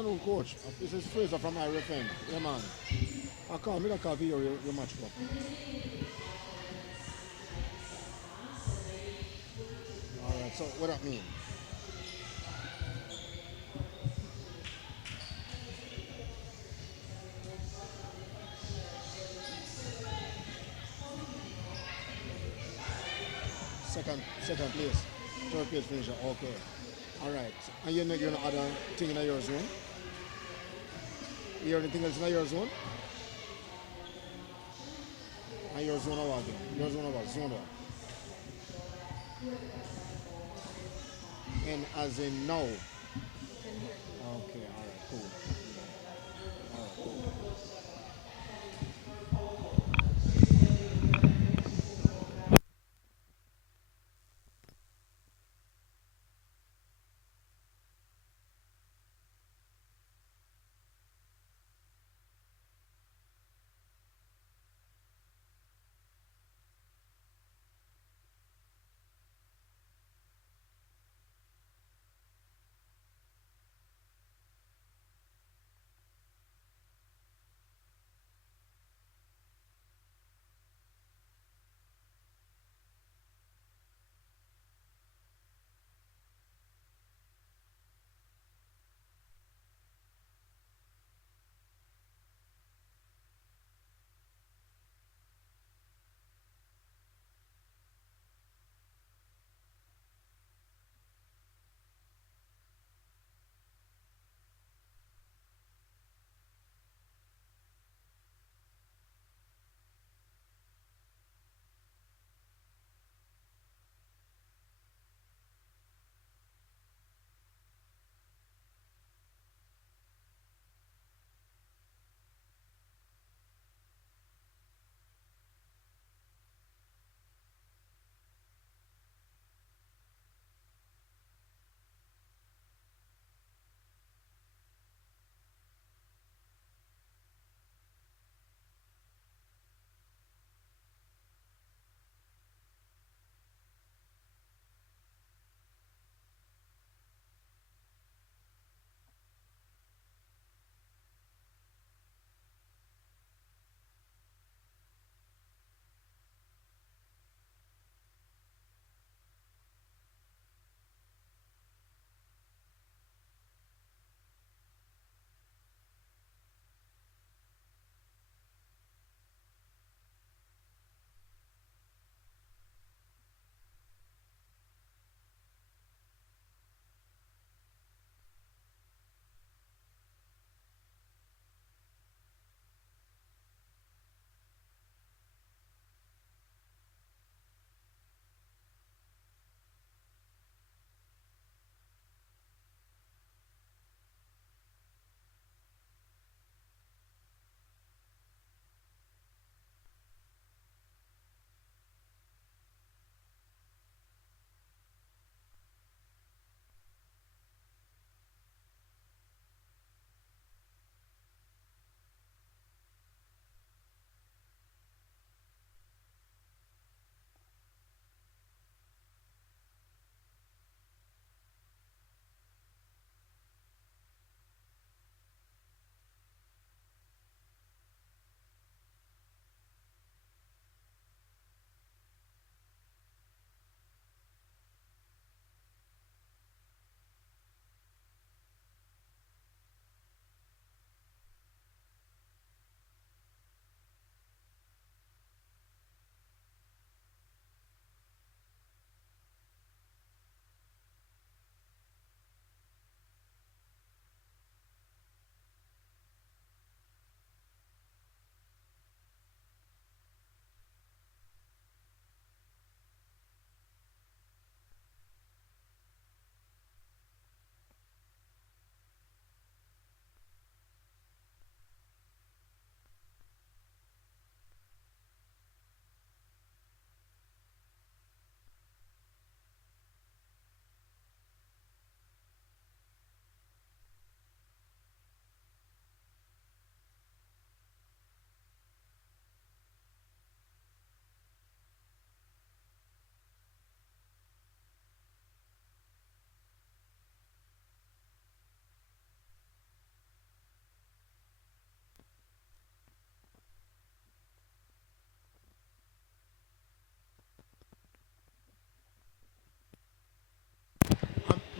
afternoon, coach. This is Fraser from IRFN. Yeah, man. I call me the call for your match club. All right. So what that mean? Second place. Third place finisher. Okay. All right. And you're not other thing in your zone. You anything else in your zone? And your zone what again? Your zone what? Zone what? And as in now. Okay. All right. Cool. All right. Cool.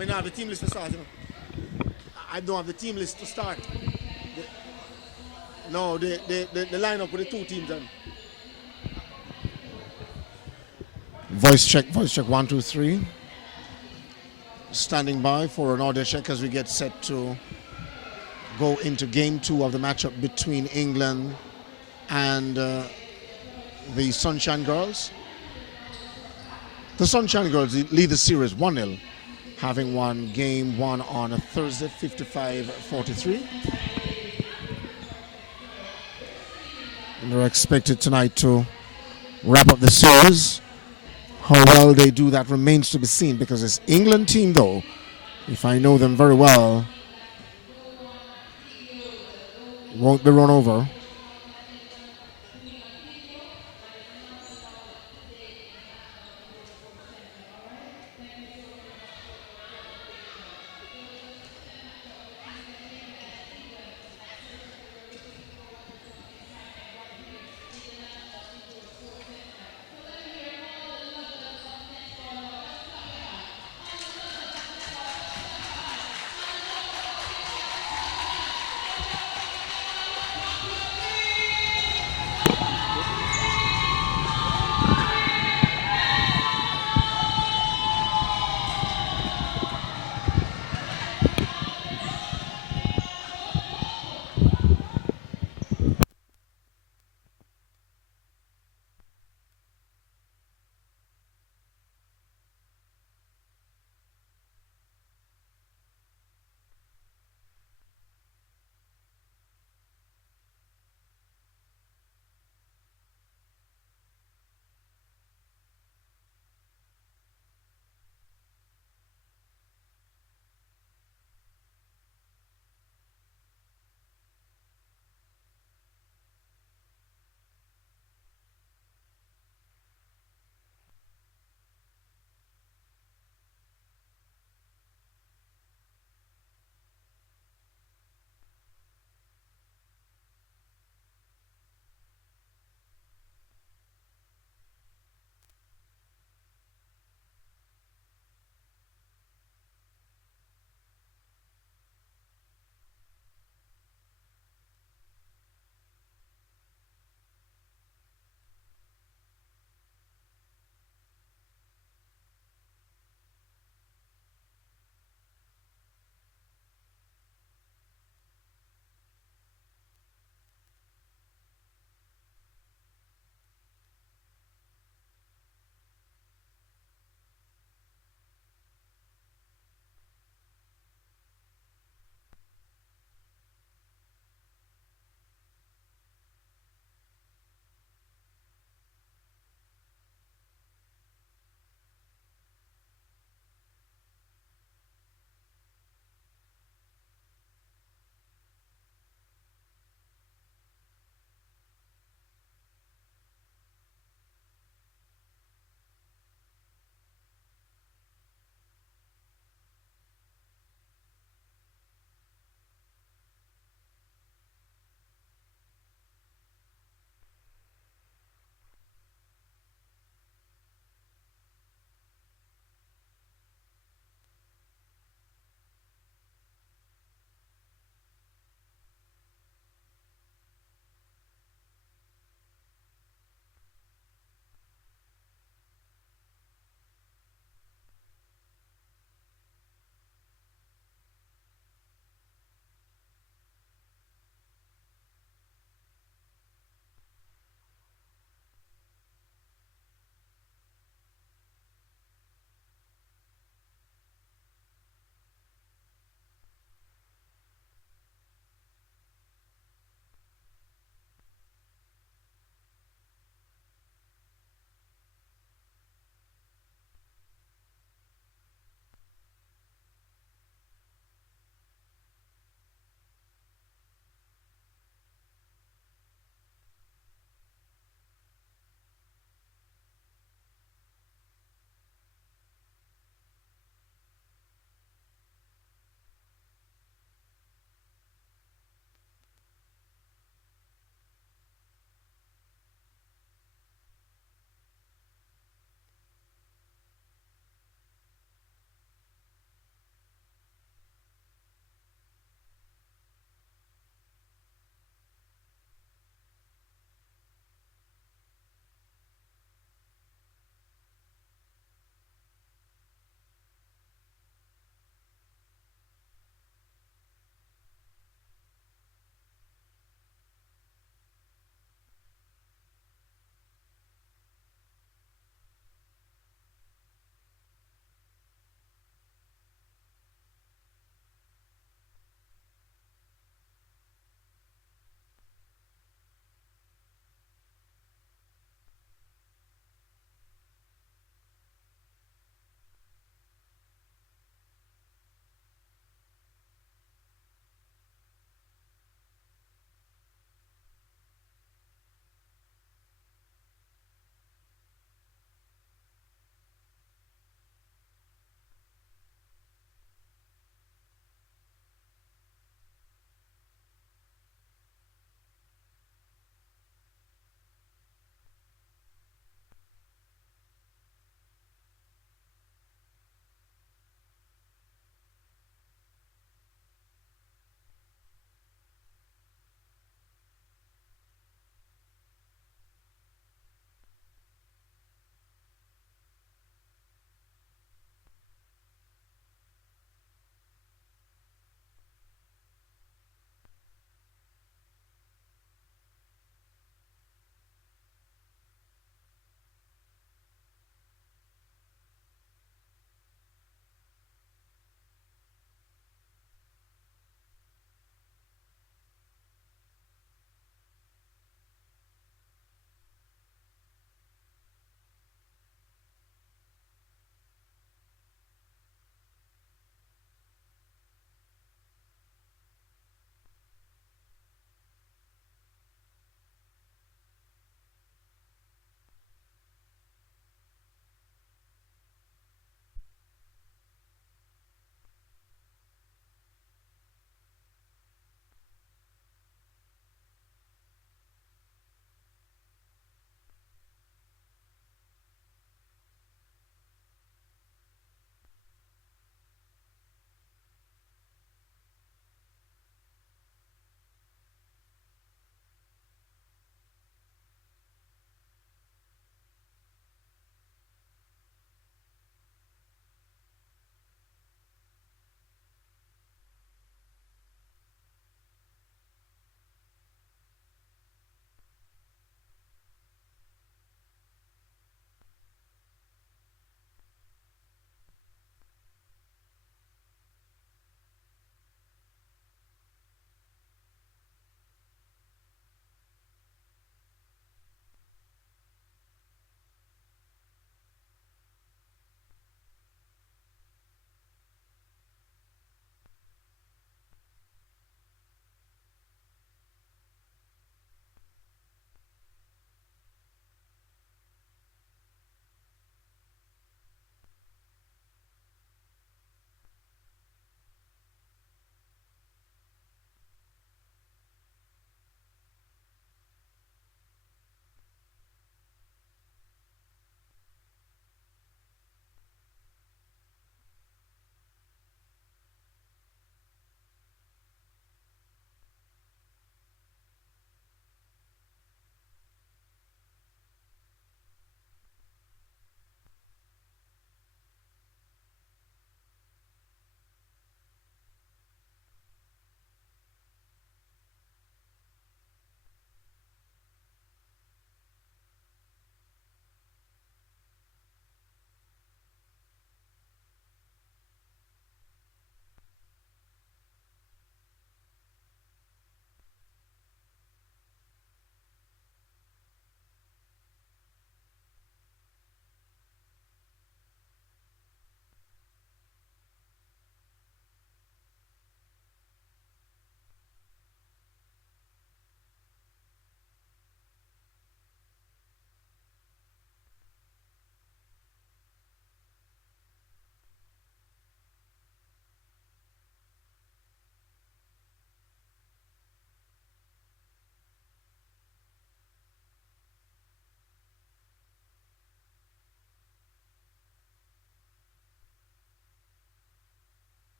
I don't have the team list to start. You know. I don't have the team list to start. No, the line up with the two teams. Then. Voice check, 1, 2, 3. Standing by for an audio check as we get set to go into game 2 of the matchup between England and the Sunshine Girls. The Sunshine Girls lead the series 1-0, having won game 1 on a Thursday, 55-43. And they're expected tonight to wrap up the series. How well they do that remains to be seen, because this England team, though, if I know them very well, won't be run over.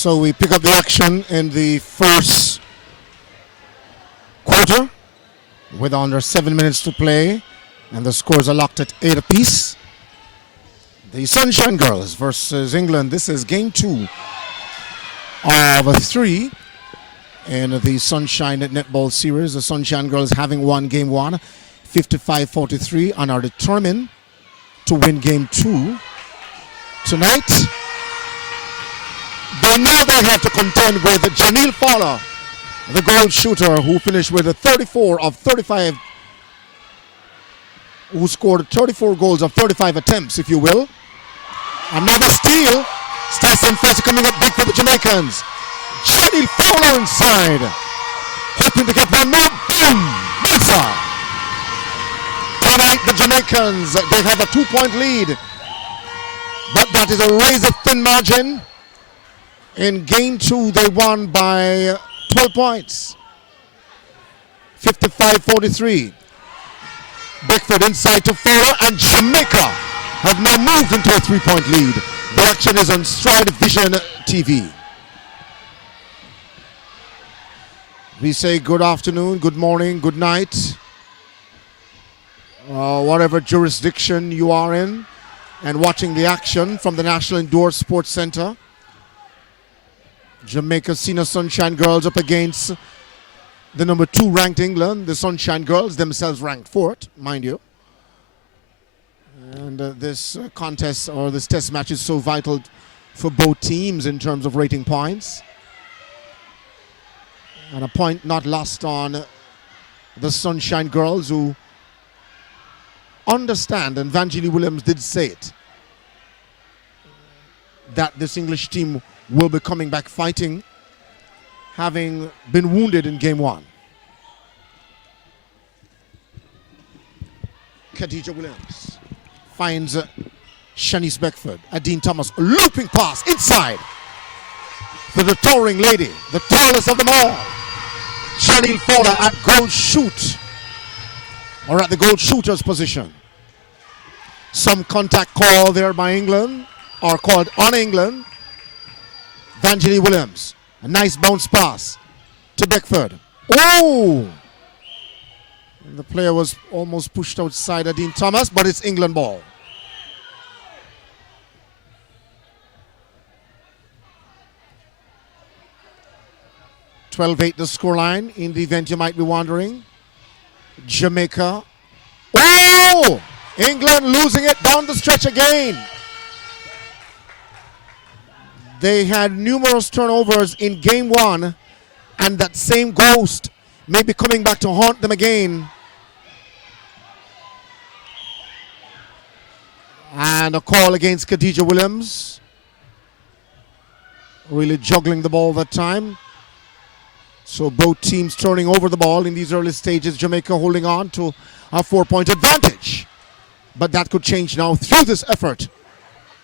So we pick up the action in the first quarter with under 7 minutes to play, and the scores are locked at 8 apiece. The Sunshine Girls versus England. This is game 2 of 3 in the Sunshine Netball series. The Sunshine Girls having won game 1 55-43 and are determined to win game 2 tonight. They know they have to contend with Janelle Fowler, the goal shooter, who finished with a 34 of 35, who scored 34 goals of 35 attempts, if you will. Another steal. Stetson Foster coming up big for the Jamaicans. Janelle Fowler inside, hoping to get one more. Boom! Inside. Tonight the Jamaicans, they have a 2-point lead, but that is a razor-thin margin. In game 2, they won by 12 points, 55-43. Beckford inside to Fowler, and Jamaica have now moved into a 3-point lead. The action is on StrideVisionTv. We say good afternoon, good morning, good night, whatever jurisdiction you are in, and watching the action from the National Indoor Sports Center. Jamaica Senior Sunshine Girls up against the number 2 ranked England. The Sunshine Girls themselves ranked 4th, mind you. And this contest, or this test match, is so vital for both teams in terms of rating points. And a point not lost on the Sunshine Girls, who understand, and Vangelie Williams did say it, that this English team will be coming back fighting, having been wounded in game 1. Khadija Williams finds Shanice Beckford. Adine Thomas, a looping pass inside for the towering lady, the tallest of them all. Janelle Fowler at goal shoot, or at the goal shooter's position. Some contact call there by England, or called on England. Vangelie Williams, a nice bounce pass to Beckford. Oh! And the player was almost pushed outside Adine Thomas, but it's England ball. (12-8) the scoreline, in the event you might be wondering. Jamaica. Oh! England losing it down the stretch again. They had numerous turnovers in game 1, and that same ghost may be coming back to haunt them again. And a call against Khadija Williams. Really juggling the ball that time. So both teams turning over the ball in these early stages. Jamaica holding on to a 4-point advantage. But that could change now through this effort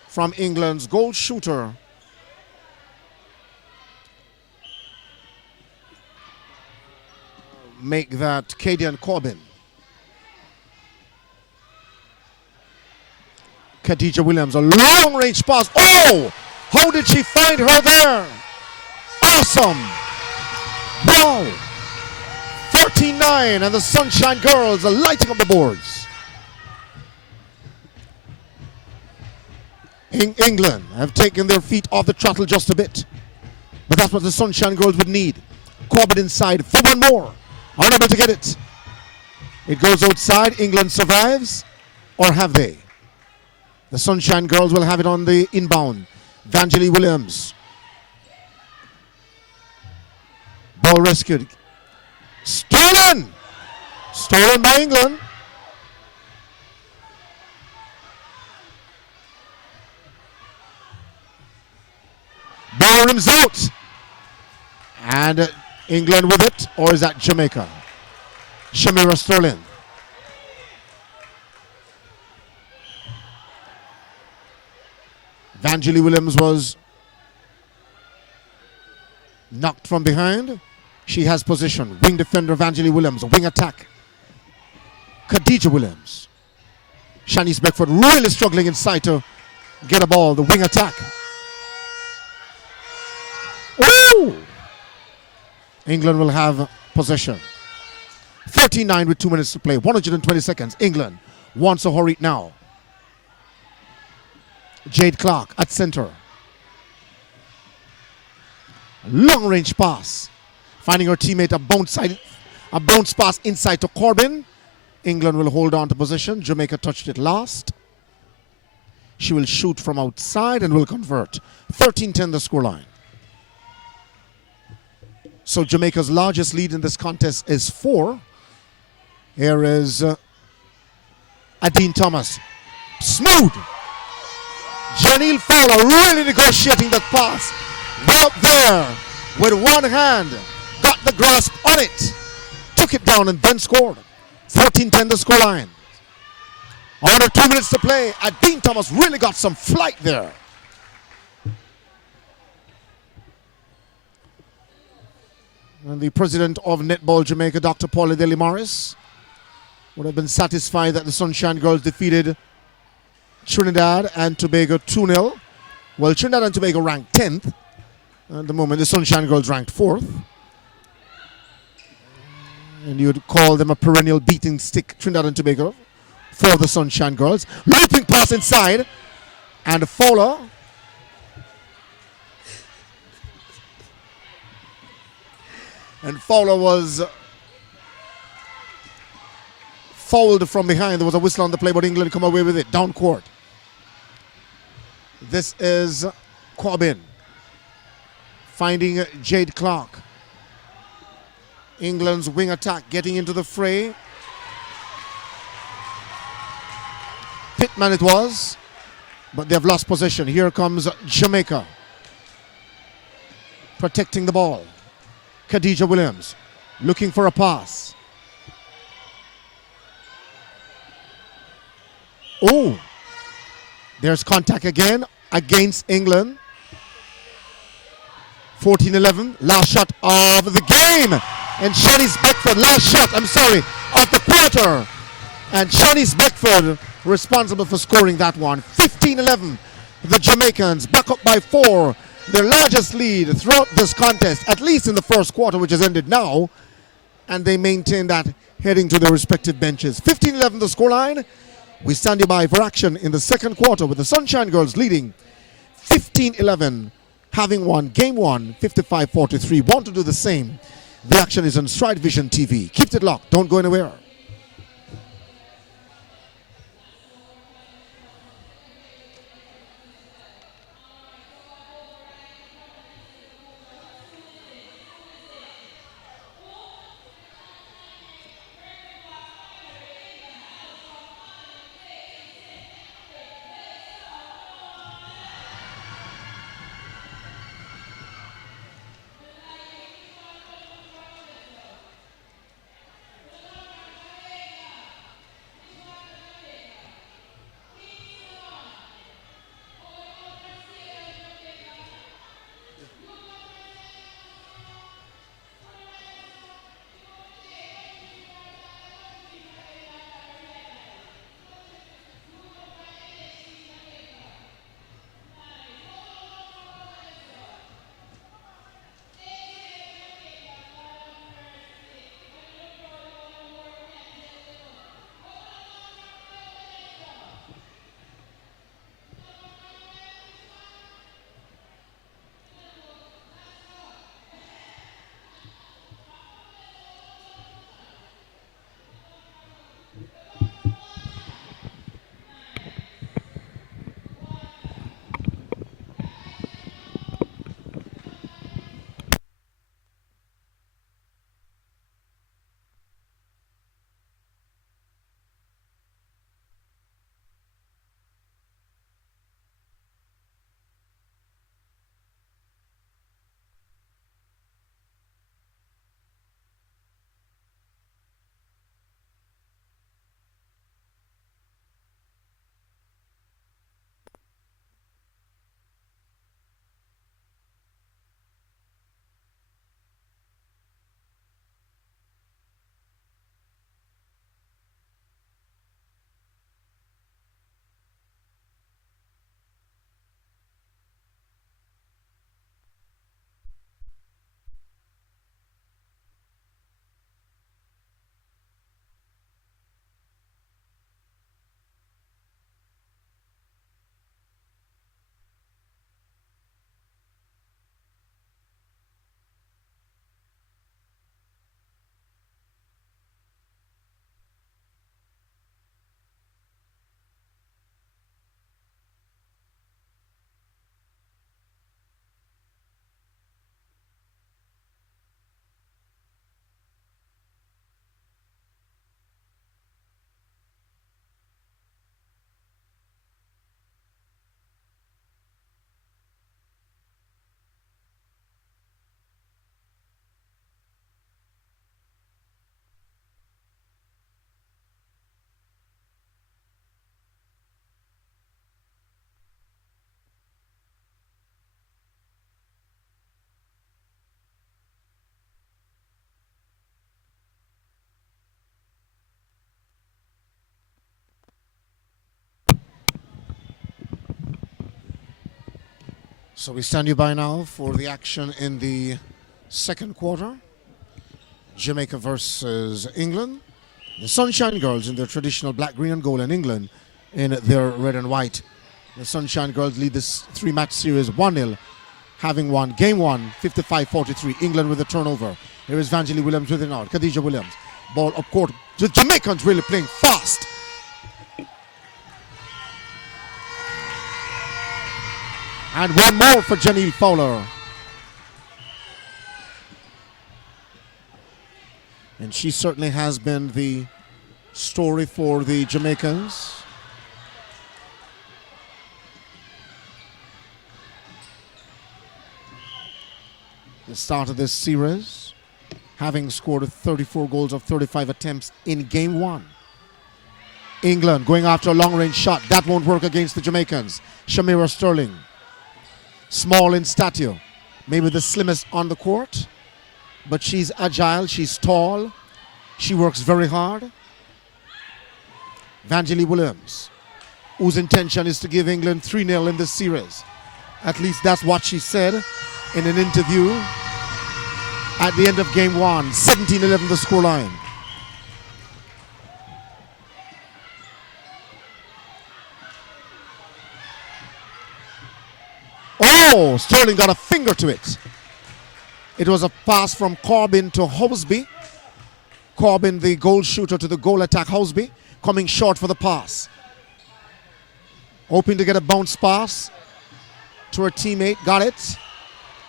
from England's goal shooter. Make that Cadian Corbin. Khadija Williams, a long-range pass. Oh! How did she find her there? Awesome! Wow! 13-9, and the Sunshine Girls are lighting up the boards. England have taken their feet off the throttle just a bit, but that's what the Sunshine Girls would need. Corbin inside for one more. Unable to get it. It goes outside. England survives, or have they? The Sunshine Girls will have it on the inbound. Vangelie Williams. Ball rescued. Stolen! Stolen by England. Ball rims out. And England with it, or is that Jamaica? Shamira Sterling. Vangelie Williams was knocked from behind. She has position. Wing defender Vangelie Williams. Wing attack. Khadija Williams. Shanice Beckford really struggling inside to get a ball. The wing attack. Ooh! England will have possession. 39 with 2 minutes to play. 120 seconds. England wants to hurry it now. Jade Clark at center. Long range pass. Finding her teammate a bounce pass inside to Corbin. England will hold on to possession. Jamaica touched it last. She will shoot from outside and will convert. 13-10 the scoreline. So Jamaica's largest lead in this contest is 4. Here is Adine Thomas. Smooth. Janelle Fowler really negotiating that pass. Well up there with one hand. Got the grasp on it. Took it down and then scored. 13-10 the scoreline. Under 2 minutes to play. Adine Thomas really got some flight there. And the president of Netball Jamaica, Dr. Paula Deli Morris, would have been satisfied that the Sunshine Girls defeated Trinidad and Tobago 2-0. Well, Trinidad and Tobago ranked 10th. At the moment, the Sunshine Girls ranked 4th. And you'd call them a perennial beating stick, Trinidad and Tobago, for the Sunshine Girls. Looping pass inside. And Fowler. And Fowler was fouled from behind. There was a whistle on the play, but England come away with it. Down court. This is Corbin finding Jade Clark. England's wing attack getting into the fray. Pittman it was, but they've lost possession. Here comes Jamaica protecting the ball. Khadija Williams looking for a pass. Oh, there's contact again against England. 14-11, last shot of the game. And Shanice Beckford, last shot, of the quarter. And Shanice Beckford responsible for scoring that one. 15-11, the Jamaicans back up by 4. Their largest lead throughout this contest, at least in the first quarter, which has ended now. And they maintain that heading to their respective benches. 15-11 the scoreline. We stand by for action in the second quarter with the Sunshine Girls leading 15-11, having won game 1, 55-43. Want to do the same. The action is on StrideVisionTv. Keep it locked. Don't go anywhere. So we stand you by now for the action in the second quarter. Jamaica versus England. The Sunshine Girls in their traditional black, green and gold, and England in their red and white. The Sunshine Girls lead this three-match series 1-0, having won game 1, 55-43. England with a turnover. Here is Vangelie Williams with it now. Khadija Williams. Ball up court. The Jamaicans really playing fast. And one more for Janelle Fowler. And she certainly has been the story for the Jamaicans. The start of this series, having scored 34 goals of 35 attempts in game 1. England going after a long-range shot. That won't work against the Jamaicans. Shamira Sterling. Small in stature, maybe the slimmest on the court, but she's agile, she's tall, she works very hard. Vangelie Williams, whose intention is to give England 3-0 in this series. At least that's what she said in an interview at the end of game 1, 17-11 the scoreline. Oh, Sterling got a finger to it. It was a pass from Corbin to Housby. Corbin, the goal shooter, to the goal attack. Housby coming short for the pass. Hoping to get a bounce pass to her teammate. Got it.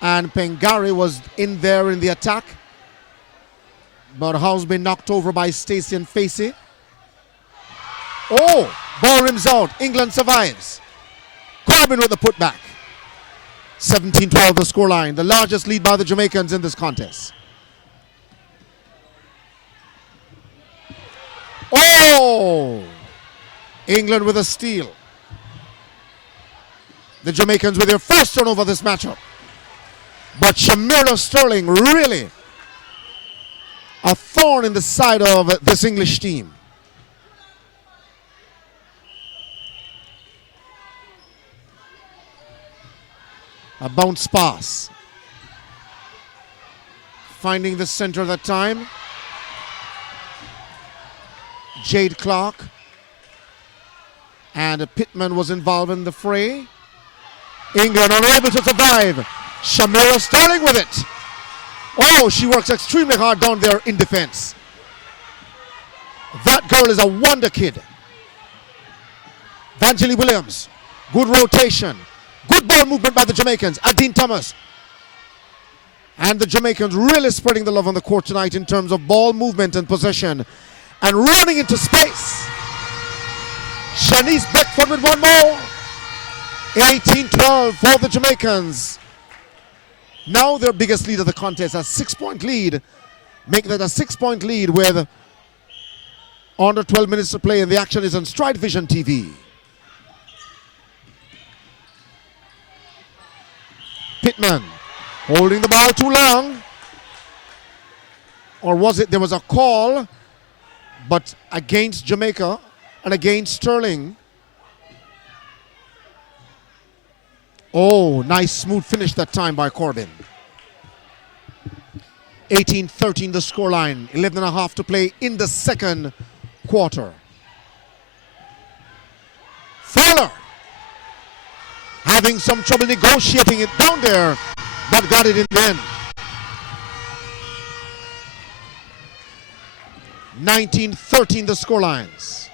And Pengari was in there in the attack. But Housby knocked over by Stacey and Facey. Oh, ball rims out. England survives. Corbin with the putback. 17-12 the scoreline, the largest lead by the Jamaicans in this contest. Oh! England with a steal. The Jamaicans with their first turnover this matchup. But Shamira Sterling really a thorn in the side of this English team. A bounce pass. Finding the center that time. Jade Clark. And Pittman was involved in the fray. England unable to survive. Shamira Sterling with it. Oh, she works extremely hard down there in defense. That girl is a wonder kid. Vangelie Williams. Good rotation. Good ball movement by the Jamaicans. Adine Thomas. And the Jamaicans really spreading the love on the court tonight in terms of ball movement and possession. And running into space. Shanice Beckford with one more. 18-12 for the Jamaicans. Now their biggest lead of the contest, a 6-point lead. Make that a 6-point lead with under 12 minutes to play, and the action is on StrideVisionTv. Pittman holding the ball too long. Or was it there was a call, but against Jamaica and against Sterling. Oh, nice smooth finish that time by Corbin. 18-13 the scoreline. 11.5 to play in the second quarter. Fowler having some trouble negotiating it down there, but got it in the end. 19-13 the scorelines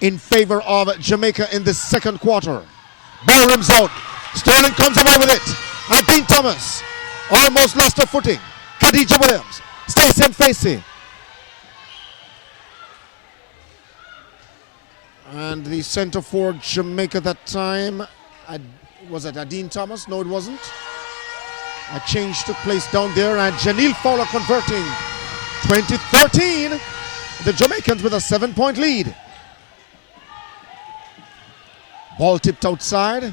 in favor of Jamaica in the second quarter. Ball rims out. Sterling comes away with it. Adine Thomas almost lost her footing. Khadija Williams. Stacey and Facey. And the center for Jamaica that time, was it Adine Thomas? No, it wasn't. A change took place down there, and Janelle Fowler converting. 20-13. The Jamaicans with a 7-point lead. Ball tipped outside.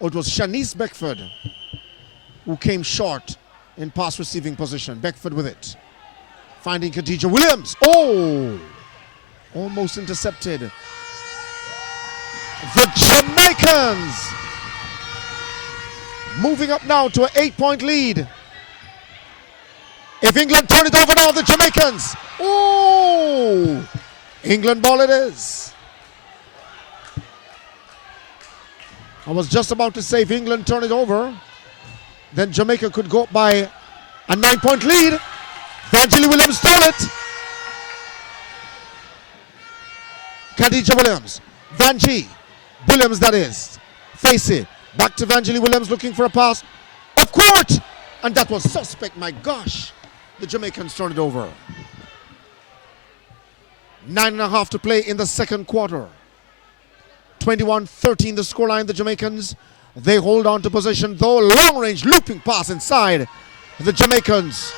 Oh, it was Shanice Beckford who came short in pass receiving position. Beckford with it. Finding Khadija Williams. Oh! Almost intercepted. The Jamaicans moving up now to an 8-point lead. If England turn it over now, the Jamaicans. Oh! England ball it is. I was just about to say if England turn it over, then Jamaica could go up by a 9-point lead. Vanjili Williams stole it. Khadija Williams. Vanji Williams, that is. Face it. Back to Vanjili Williams looking for a pass. Up court! And that was suspect, my gosh. The Jamaicans turn it over. 9.5 to play in the second quarter. 21-13 the scoreline. The Jamaicans, they hold on to possession though. Long range looping pass inside. The Jamaicans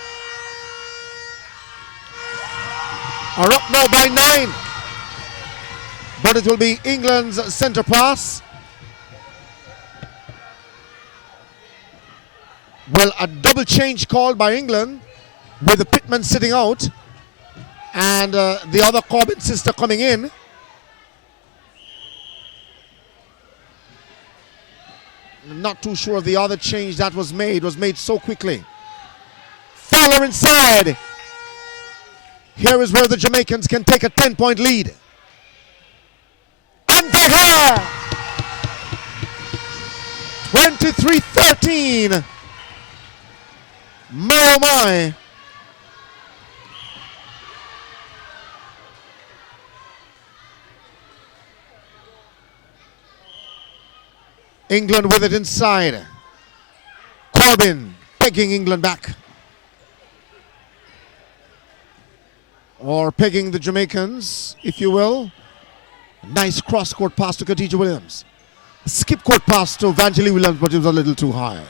are up now by 9. But it will be England's center pass. Well, a double change called by England with the Pittman sitting out and the other Corbin sister coming in. I'm not too sure of the other change that was made so quickly. Fowler inside. Here is where the Jamaicans can take a 10-point lead. And they have 23-13. My oh my. England with it inside. Corbin pegging England back. Or pegging the Jamaicans, if you will. Nice cross-court pass to Khadija Williams. Skip court pass to Vanjili Williams, but it was a little too high.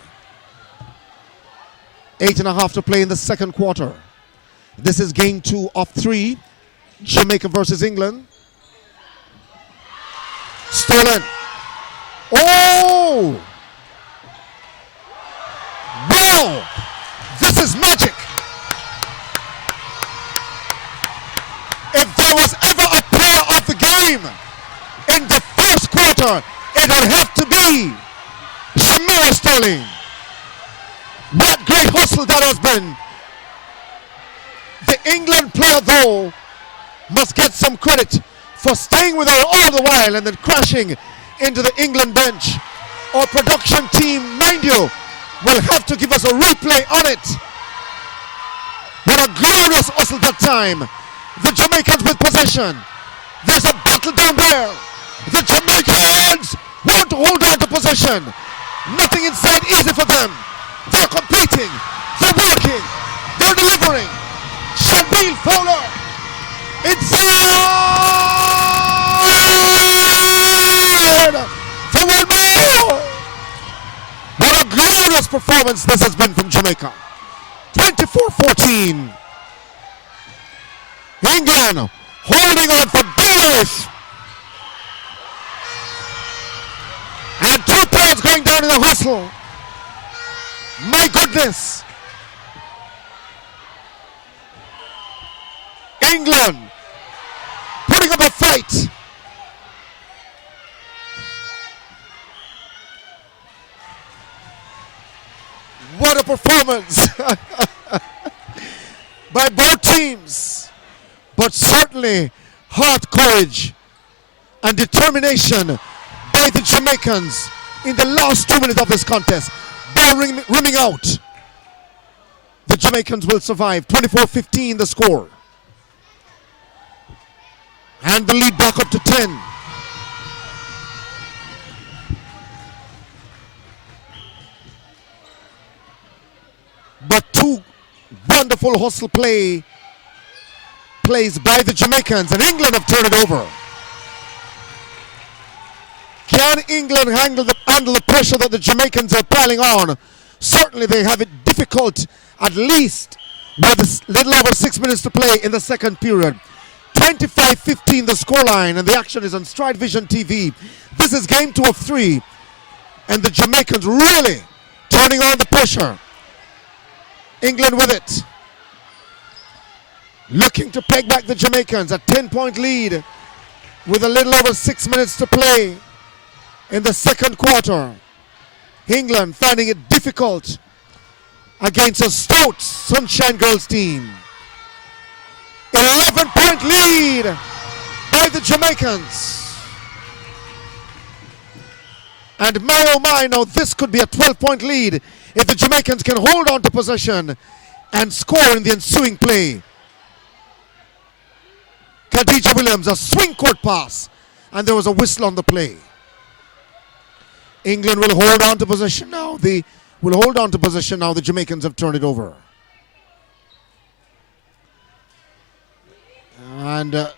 8.5 to play in the second quarter. This is game 2 of 3. Jamaica versus England. Stolen. Oh! Wow! This is magic. If there was ever a player of the game in the first quarter, it would have to be Shamira Sterling. What great hustle that has been. The England player, though, must get some credit for staying with her all the while and then crashing into the England bench. Our production team, mind you, will have to give us a replay on it. What a glorious hustle that time. The Jamaicans with possession. There's a battle down there. The Jamaicans want to hold on to possession. Nothing inside easy for them. They're competing. They're working. They're delivering. Shabil Fowler inside for one more. What a glorious performance this has been from Jamaica. 24-14. England holding on for dear life. And 2 players going down in the hustle. My goodness. England putting up a fight. What a performance by both teams. But certainly heart, courage, and determination by the Jamaicans in the last 2 minutes of this contest. Ball running out. The Jamaicans will survive. 24-15 the score. And the lead back up to 10. But 2 wonderful hustle plays by the Jamaicans, and England have turned it over. Can England handle the pressure that the Jamaicans are piling on? Certainly they have it difficult, at least with a little over 6 minutes to play in the second period. 25-15 the scoreline, and the action is on StrideVisionTv. This is game 2 of 3, and the Jamaicans really turning on the pressure. England with it. Looking to peg back the Jamaicans. A 10-point lead with a little over 6 minutes to play. in the second quarter. England finding it difficult against a stout Sunshine Girls team. 11-point lead by the Jamaicans. And my oh my, now this could be a 12-point lead if the Jamaicans can hold on to possession and score in the ensuing play. Khadija Williams, a swing court pass, and there was a whistle on the play. England will hold on to possession now. The Jamaicans have turned it over. And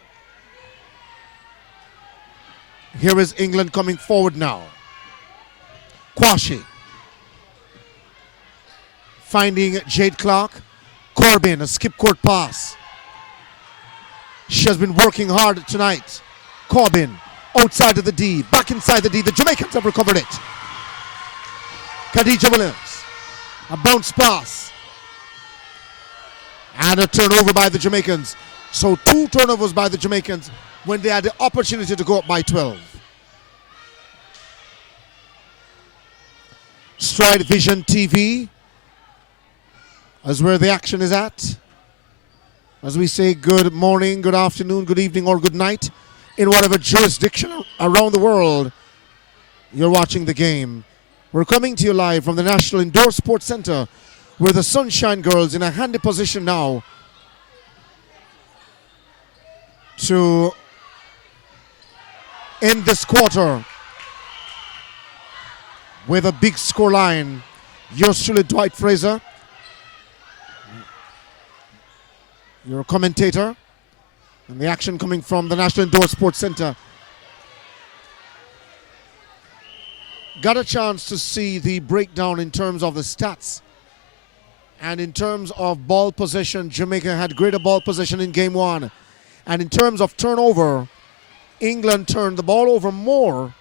here is England coming forward now. Kwashi finding Jade Clark. Corbin, a skip court pass. She has been working hard tonight. Corbin outside of the D, back inside the D. The Jamaicans have recovered it. Khadija Williams, a bounce pass. And a turnover by the Jamaicans. So 2 turnovers by the Jamaicans when they had the opportunity to go up by 12. StrideVisionTv is where the action is at. As we say good morning, good afternoon, good evening, or good night in whatever jurisdiction around the world you're watching the game. We're coming to you live from the National Indoor Sports Center where the Sunshine Girls in a handy position now to end this quarter with a big score line. Yours truly, Dwight Fraser, your commentator, and the action coming from the National Indoor Sports Center. Got a chance to see the breakdown in terms of the stats. And in terms of ball possession, Jamaica had greater ball possession in game 1. And in terms of turnover, England turned the ball over more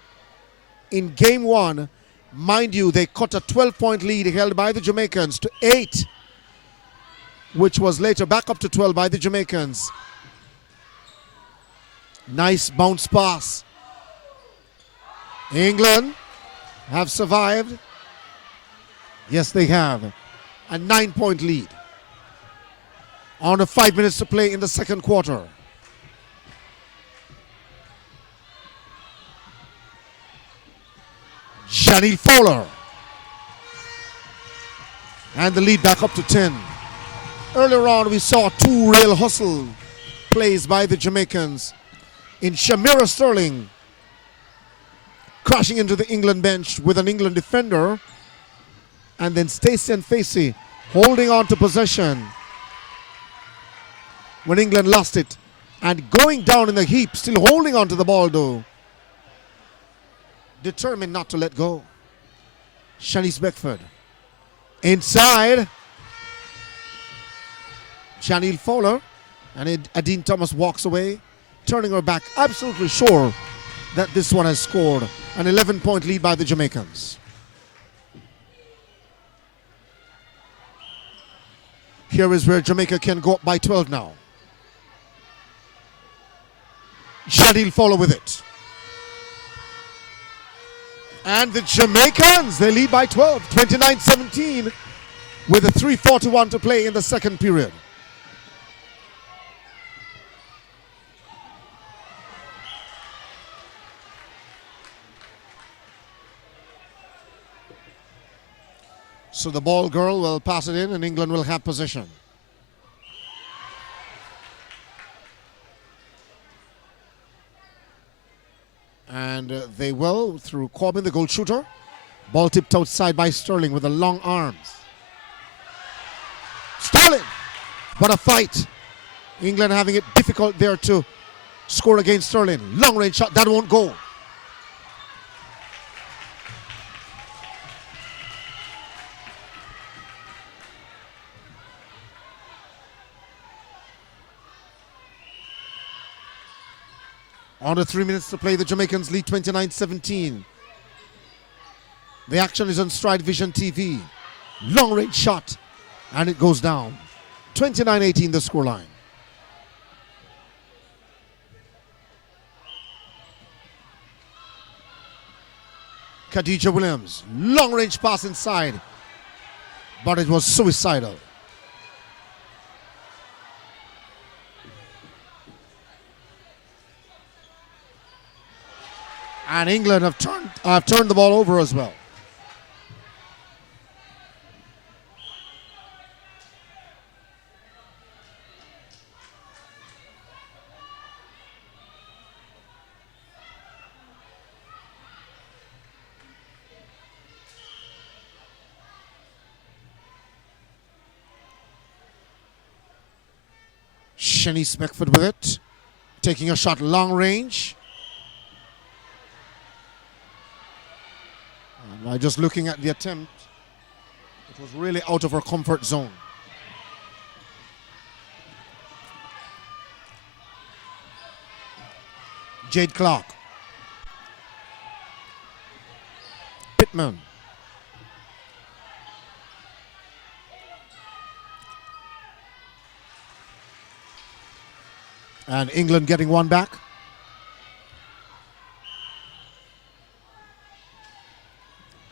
in game 1. Mind you, they cut a 12-point lead held by the Jamaicans to 8, which was later back up to 12 by the Jamaicans. Nice bounce pass. England have survived. Yes, they have. A 9-point lead. Under 5 minutes to play in the second quarter. Janelle Fowler. And the lead back up to 10. Earlier on, we saw 2 real hustle plays by the Jamaicans. In Shamira Sterling crashing into the England bench with an England defender. And then Stacey and Facey holding on to possession when England lost it. And going down in the heap, still holding on to the ball though. Determined not to let go. Shanice Beckford. Inside. Janelle Fowler. And Adine Thomas walks away, turning her back, absolutely sure that this one has scored. An 11-point lead by the Jamaicans. Here is where Jamaica can go up by 12 now. Janelle Fowler with it. And the Jamaicans, they lead by 12, 29-17, with a 3:41 to play in the second period. So the ball girl will pass it in and England will have possession. And they will through Corbin, the goal shooter. Ball tipped outside by Sterling with the long arms. Sterling! What a fight. England having it difficult there to score against Sterling. Long range shot, that won't go. Under 3 minutes to play, the Jamaicans lead 29-17. The action is on StrideVisionTv. Long range shot, and it goes down. 29-18 the scoreline. Khadija Williams, long range pass inside, but it was suicidal. And England have turned the ball over as well. Shanice Beckford with it, taking a shot long range. And by just looking at the attempt, it was really out of her comfort zone. Jade Clark. Pittman. And England getting one back.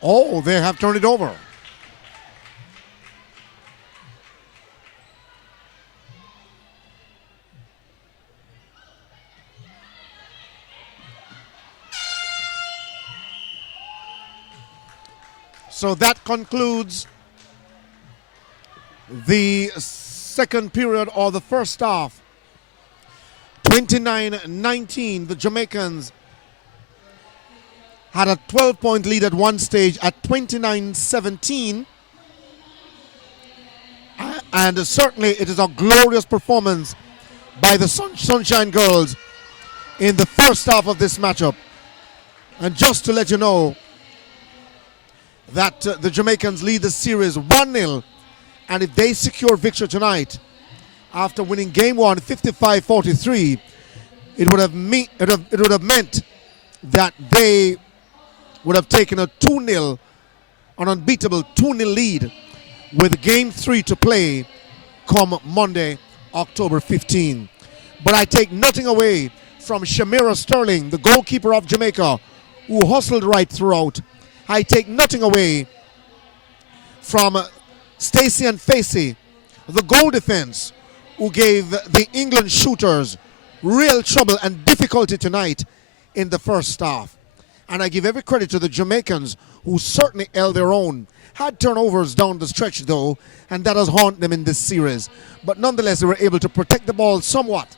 Oh, they have turned it over. So that concludes the second period or the first half. 29-19, the Jamaicans had a 12-point lead at one stage at 29-17. And certainly it is a glorious performance by the Sunshine Girls in the first half of this matchup. And just to let you know that the Jamaicans lead the series 1-0, and if they secure victory tonight, after winning game one 55-43, it would have meant that they would have taken a 2-0, an unbeatable 2-0 lead with game 3 to play come Monday, October 15. But I take nothing away from Shamira Sterling, the goalkeeper of Jamaica, who hustled right throughout. I take nothing away from Stacey and Facey, the goal defense, who gave the England shooters real trouble and difficulty tonight in the first half. And I give every credit to the Jamaicans, who certainly held their own. Had turnovers down the stretch though, and that has haunted them in this series. But nonetheless, they were able to protect the ball somewhat.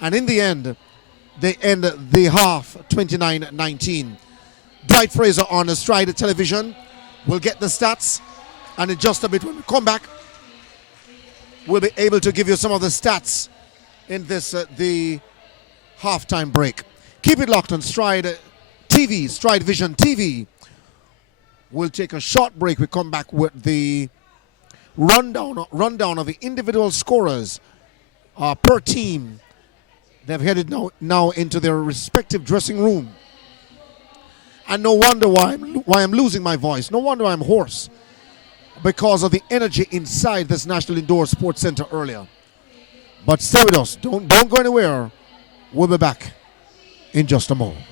And in the end, they end the half 29-19. Dwight Fraser on the Stride Television will get the stats, and in just a bit when we come back, we'll be able to give you some of the stats in this the halftime break. Keep it locked on Stride TV, StrideVisionTv. We'll take a short break. We come back with the rundown of the individual scorers per team. They've headed now into their respective dressing room. And no wonder why I'm losing my voice. No wonder I'm hoarse, because of the energy inside this National Indoor Sports Center earlier. But stay with us. Don't go anywhere. We'll be back in just a moment.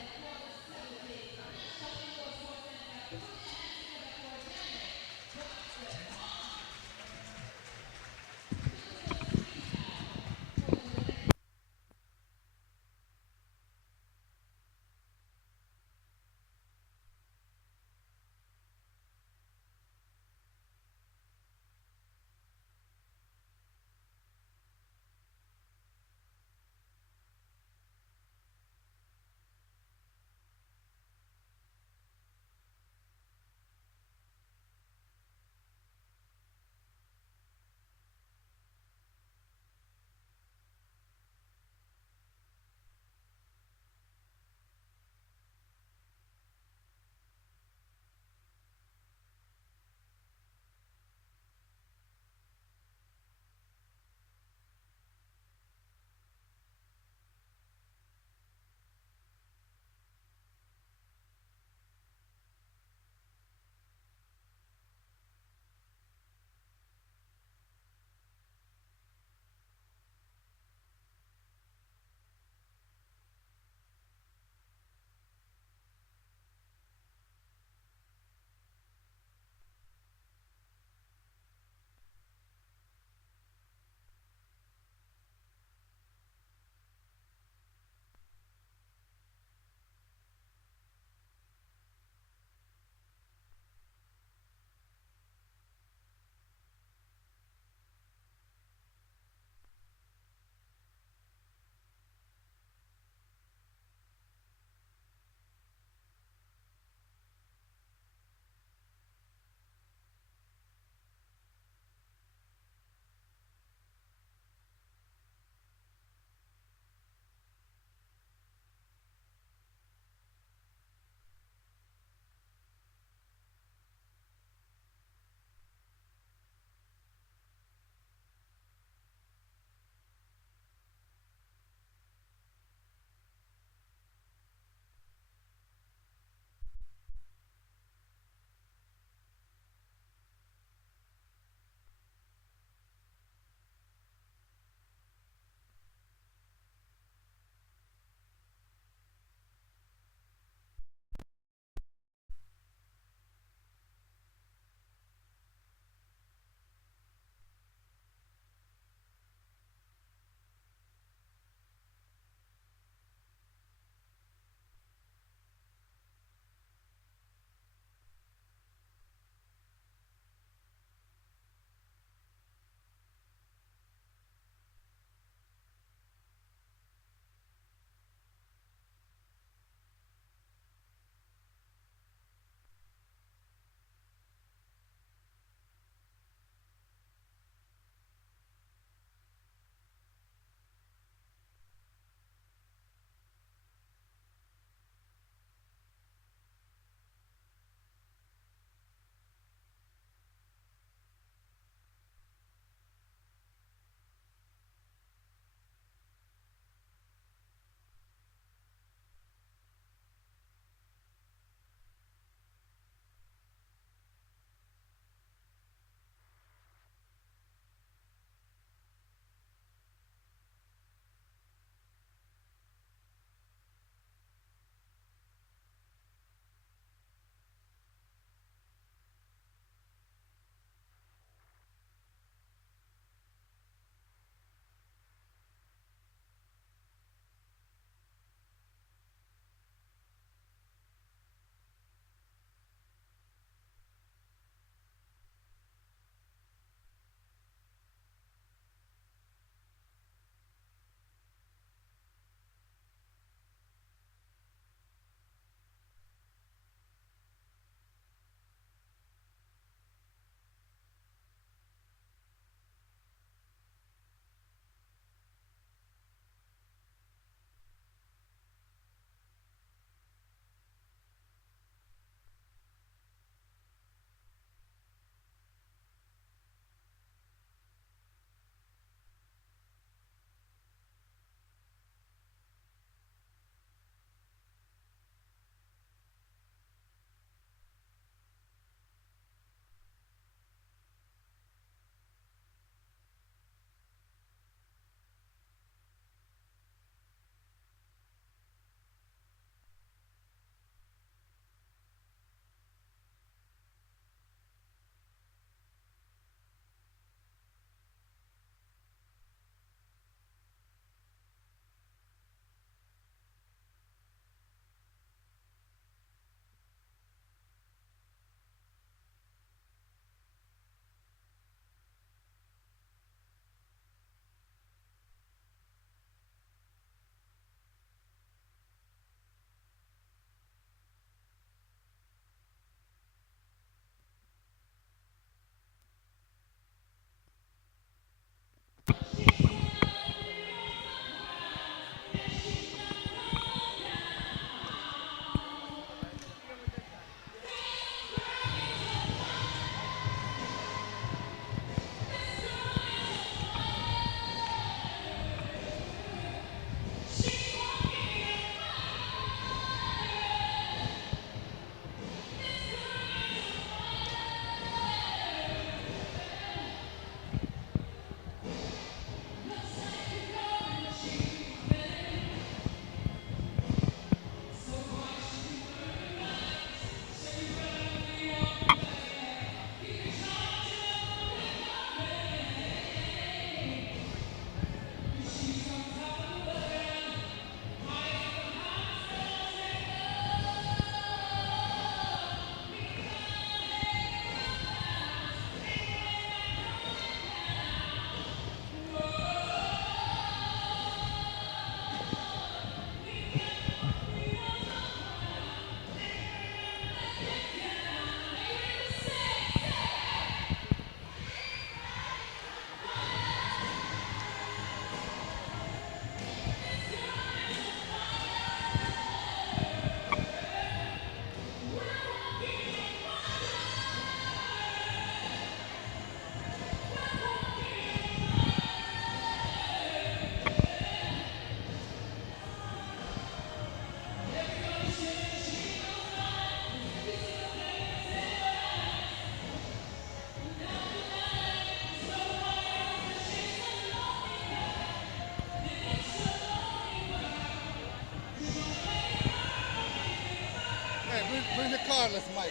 Regardless, Mike.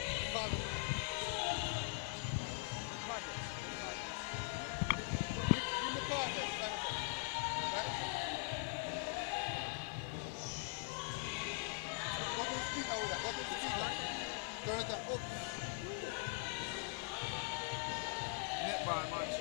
Netball match.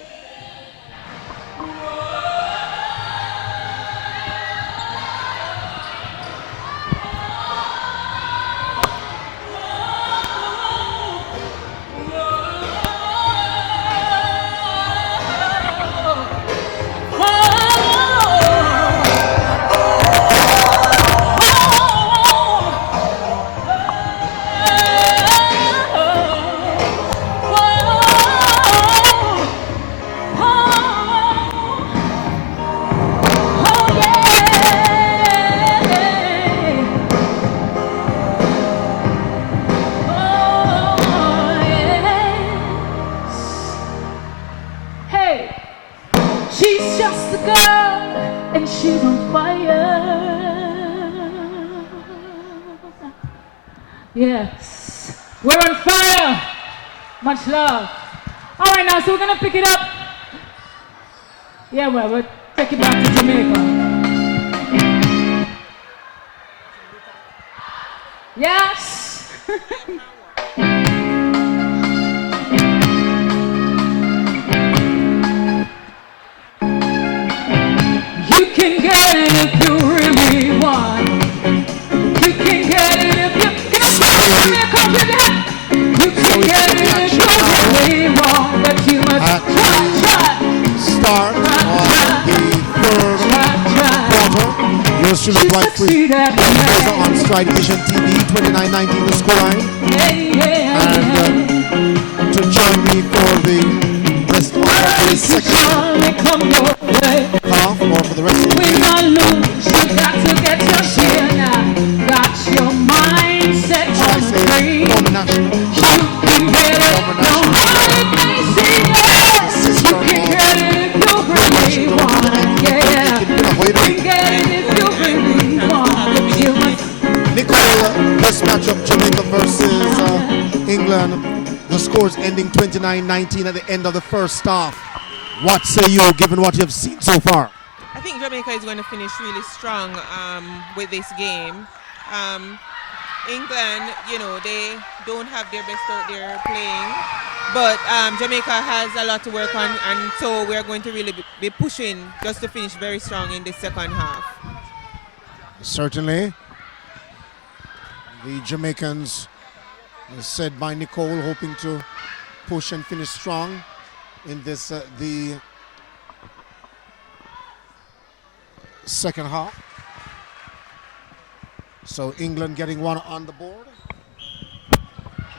She's just a girl and she's on fire. Yes, we're on fire. Much love. All right, now, so we're gonna pick it up. Yeah, well, we'll take it back to Jamaica. Yes. You can get it if you really want. You can get it if you can. You can get it if you really want, but you must try. Start of the third quarter. Yours truly, Dwight Free. On StrideVisionTv, 29-19 the scoreline. And to join me for the rest of the second half, or for the rest of the game. You got to get your share now. Got your mindset on free. Former national. You can get it. No holiday season. You can get it if you really want. Yeah. You can get it if you really want. You must. Nicole, this matchup, Jamaica versus England. The scores ending 29-19 at the end of the first half. What say you, given what you've seen so far? I think Jamaica is going to finish really strong with this game. England, you know, they don't have their best out there playing, but Jamaica has a lot to work on, and so we're going to really be pushing just to finish very strong in the second half. Certainly. The Jamaicans, as said by Nicole, hoping to push and finish strong in this the second half. So England getting one on the board.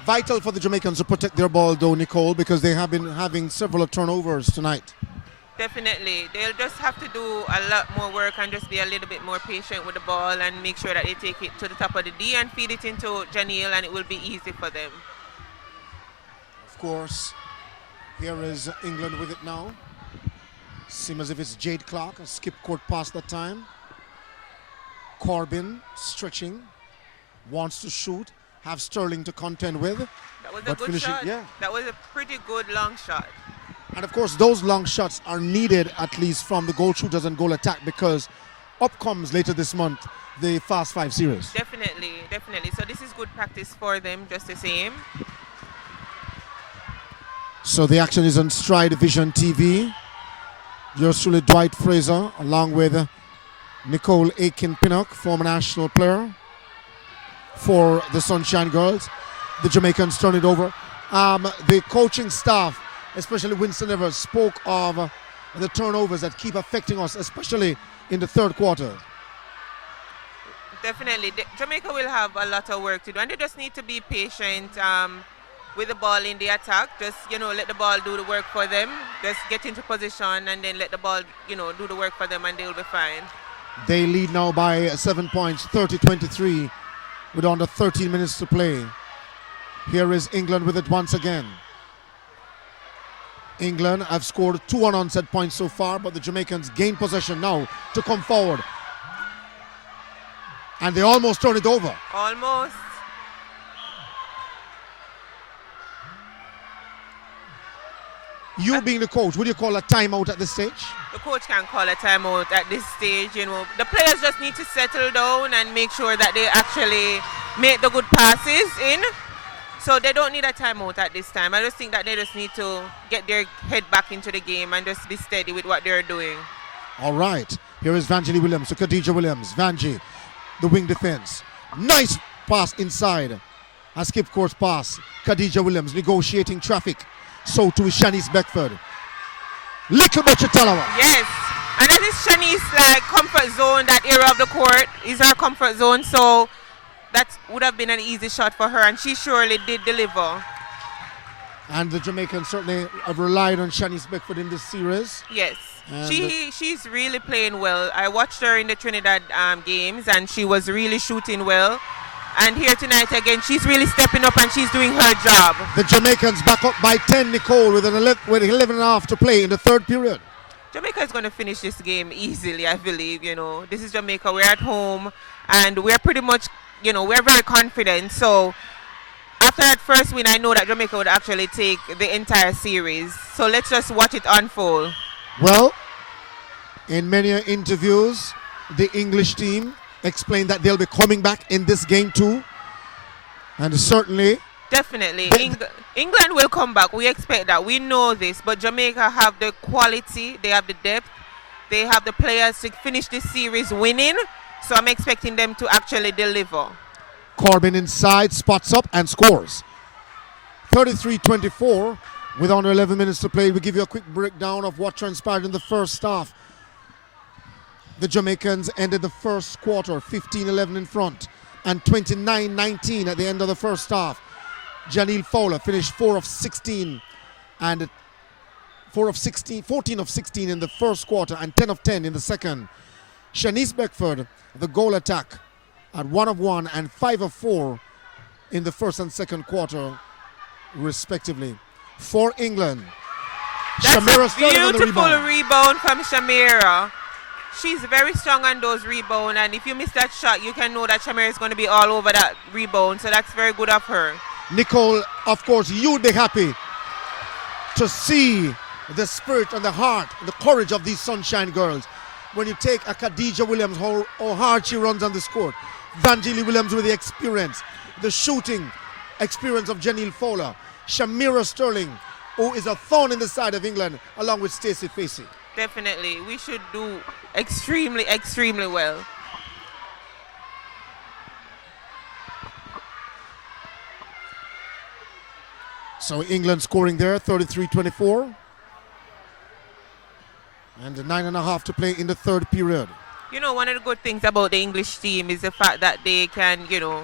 Vital for the Jamaicans to protect their ball though, Nicole, because they have been having several turnovers tonight. Definitely. They'll just have to do a lot more work and just be a little bit more patient with the ball and make sure that they take it to the top of the D and feed it into Janelle, and it will be easy for them. Of course, here is England with it now. Seems as if it's Jade Clark, a skip court pass that time. Corbin stretching, wants to shoot, have Sterling to contend with. That was a good shot. Yeah. That was a pretty good long shot. And of course, those long shots are needed at least from the goal shooters and goal attack, because up comes later this month the Fast 5 series. Definitely, definitely. So this is good practice for them just the same. So the action is on StrideVisionTv. Yours truly, Dwight Fraser, along with Nicole Aiken-Pinnock, former national player for the Sunshine Girls. The Jamaicans turn it over. The coaching staff, especially Winston Evers, spoke of the turnovers that keep affecting us, especially in the third quarter. Definitely. Jamaica will have a lot of work to do, and they just need to be patient with the ball in the attack. Just, you know, let the ball do the work for them. Just get into position and then let the ball, you know, do the work for them, and they'll be fine. They lead now by 7 points, 30-23, with under 13 minutes to play. Here is England with it once again. England have scored 2 unanswered points so far, but the Jamaicans gain possession now to come forward. And they almost turn it over. Almost. You being the coach, would you call a timeout at this stage? The coach can call a timeout at this stage. You know, the players just need to settle down and make sure that they actually make the good passes in. So they don't need a timeout at this time. I just think that they just need to get their head back into the game and just be steady with what they're doing. All right. Here is Vanjie Williams to Khadija Williams. Vanjie, the wing defense. Nice pass inside. A skip course pass. Khadija Williams negotiating traffic. So too is Shanice Beckford. Little bit Talawa. Yes. And that is Shanice's like comfort zone, that area of the court is her comfort zone. So that would have been an easy shot for her, and she surely did deliver. And the Jamaicans certainly have relied on Shanice Beckford in this series. Yes. And She's really playing well. I watched her in the Trinidad games, and she was really shooting well. And here tonight again, she's really stepping up and she's doing her job. The Jamaicans back up by 10, Nicole, with 11 and a half to play in the third period. Jamaica is going to finish this game easily, I believe. You know, this is Jamaica. We're at home, and we're pretty much, you know, we're very confident. So after that first win, I know that Jamaica would actually take the entire series. So let's just watch it unfold. Well, in many interviews, the English team explained that they'll be coming back in this game too. And certainly... Definitely. England will come back. We expect that. We know this. But Jamaica have the quality. They have the depth. They have the players to finish this series winning. So I'm expecting them to actually deliver. Corbin inside, spots up and scores. 33-24 with under 11 minutes to play. We'll give you a quick breakdown of what transpired in the first half. The Jamaicans ended the first quarter 15-11 in front and 29-19 at the end of the first half. Janelle Fowler finished 4 of 16 and 14 of 16 in the first quarter and 10 of 10 in the second. Shanice Beckford, the goal attack at 1 of 1 and 5 of 4 in the first and second quarter respectively. For England, that's Shamira a beautiful rebound from Shamira. She's very strong on those rebounds, and if you miss that shot, you can know that Shamira is going to be all over that rebound, so that's very good of her. Nicole, of course, you'd be happy to see the spirit and the heart and the courage of these Sunshine girls. When you take a Khadija Williams, how hard she runs on this court. Vanjie Williams with the experience, the shooting experience of Janelle Fowler. Shamira Sterling, who is a thorn in the side of England, along with Stacey Facey. Definitely. We should do extremely, extremely well. So England scoring there, 33-24. And 9.5 to play in the third period. You know, one of the good things about the English team is the fact that they can, you know,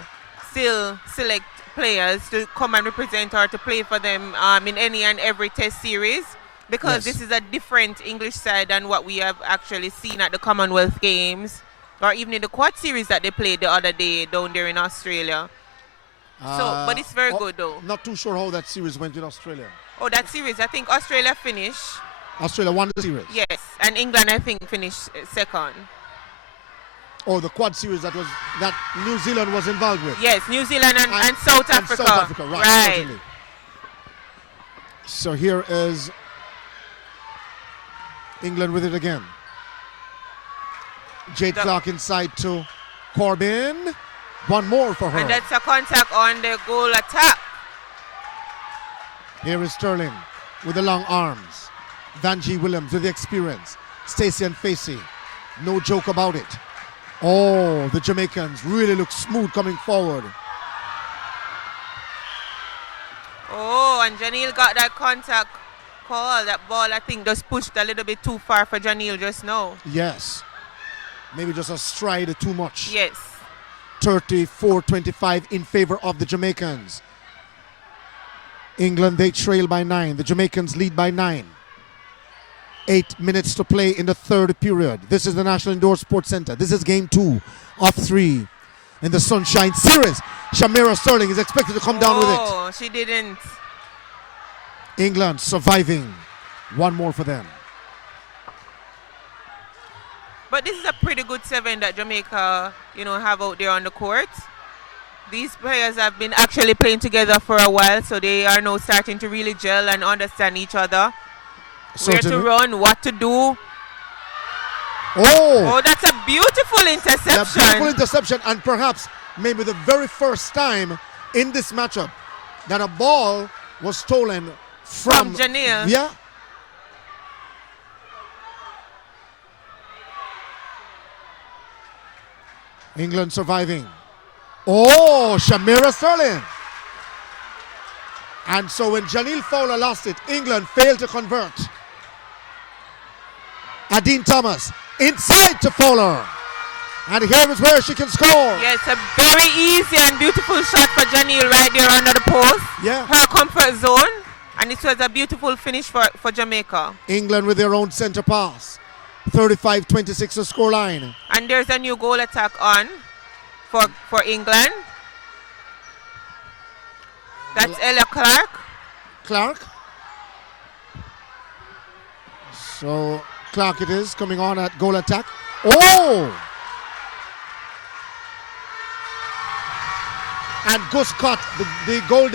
still select players to come and represent or to play for them in any and every test series. Because this is a different English side than what we have actually seen at the Commonwealth Games or even in the quad series that they played the other day down there in Australia. But it's very good though. Not too sure how that series went in Australia. Oh, that series, I think Australia finished. Australia won the series? Yes, and England I think finished second. Oh, the quad series that New Zealand was involved with. Yes, New Zealand and South Africa. South Africa, right. Certainly. So here is England with it again. Jade Clark inside to Corbin. One more for her. And that's a contact on the goal attack. Here is Sterling with the long arms. Vanjie Williams with the experience. Stacey and Facey. No joke about it. Oh, the Jamaicans really look smooth coming forward. Oh, and Janelle got that contact call. That ball, I think, just pushed a little bit too far for Janelle just now. Yes. Maybe just a stride too much. Yes. 34-25 in favor of the Jamaicans. England, they trail by 9. The Jamaicans lead by 9. 8 minutes to play in the third period. This is the National Indoor Sports Center. This is game 2 of 3 in the Sunshine Series. Shamira Sterling is expected to come down with it. Oh, she didn't. England surviving. One more for them. But this is a pretty good 7 that Jamaica, you know, have out there on the court. These players have been actually playing together for a while, so they are now starting to really gel and understand each other. where to run, what to do. Oh, that's a beautiful a interception. beautiful interception, and perhaps maybe the very first time in this matchup that a ball was stolen from Janelle. Yeah. England surviving. Oh, Shamira Sterling. And so when Janelle Fowler lost it, England failed to convert. Adine Thomas inside to Fowler. And here is where she can score. Yes, a very easy and beautiful shot for Janelle right there under the post. Yeah. Her comfort zone. And it was a beautiful finish for Jamaica. England with their own centre pass. 35-26 the scoreline. And there's a new goal attack on for England. That's Ella Clark. Clark. So Clark it is coming on at goal attack. Oh! And Gus caught the goal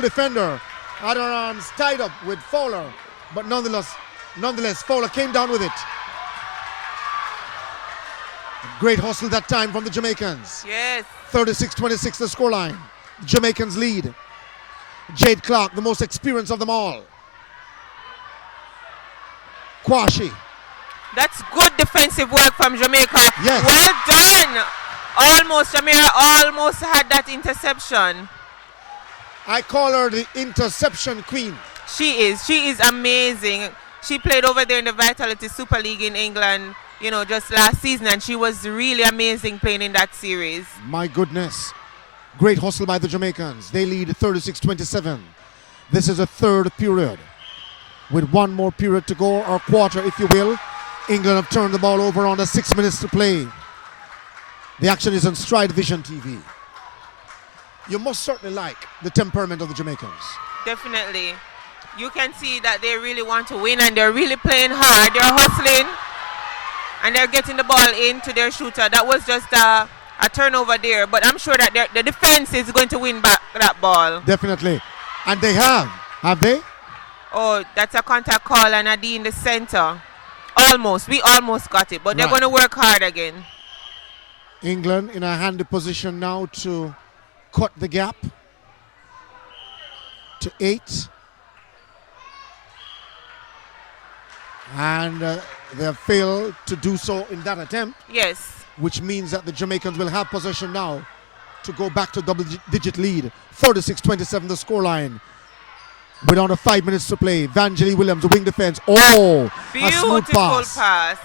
defender. Had her arms tied up with Fowler, but nonetheless, Fowler came down with it. Great hustle that time from the Jamaicans. Yes. 36-26 the scoreline. The Jamaicans lead. Jade Clark, the most experienced of them all. Kwashi. That's good defensive work from Jamaica. Yes. Well done. Jamaica almost had that interception. I call her the interception queen. She is amazing. She played over there in the Vitality Super League in England, just last season, and she was really amazing playing in that series. My goodness. Great hustle by the Jamaicans. They lead 36-27. This is a third period. With one more period to go, or quarter if you will. England have turned the ball over under 6 minutes to play. The action is on StrideVisionTv. You must certainly like the temperament of the Jamaicans. Definitely. You can see that they really want to win and they're really playing hard. They're hustling and they're getting the ball into their shooter. That was just a turnover there, but I'm sure that the defense is going to win back that ball. Definitely. And they have they? Oh, that's a contact call and Adi in the center. Almost. We almost got it, but they're going to work hard again. England in a handy position now to cut the gap to 8. And they have failed to do so in that attempt. Yes. Which means that the Jamaicans will have possession now to go back to double-digit lead. 36-27 the scoreline. With under 5 minutes to play. Vangelie Williams, the wing defense. Oh, beautiful a smooth pass.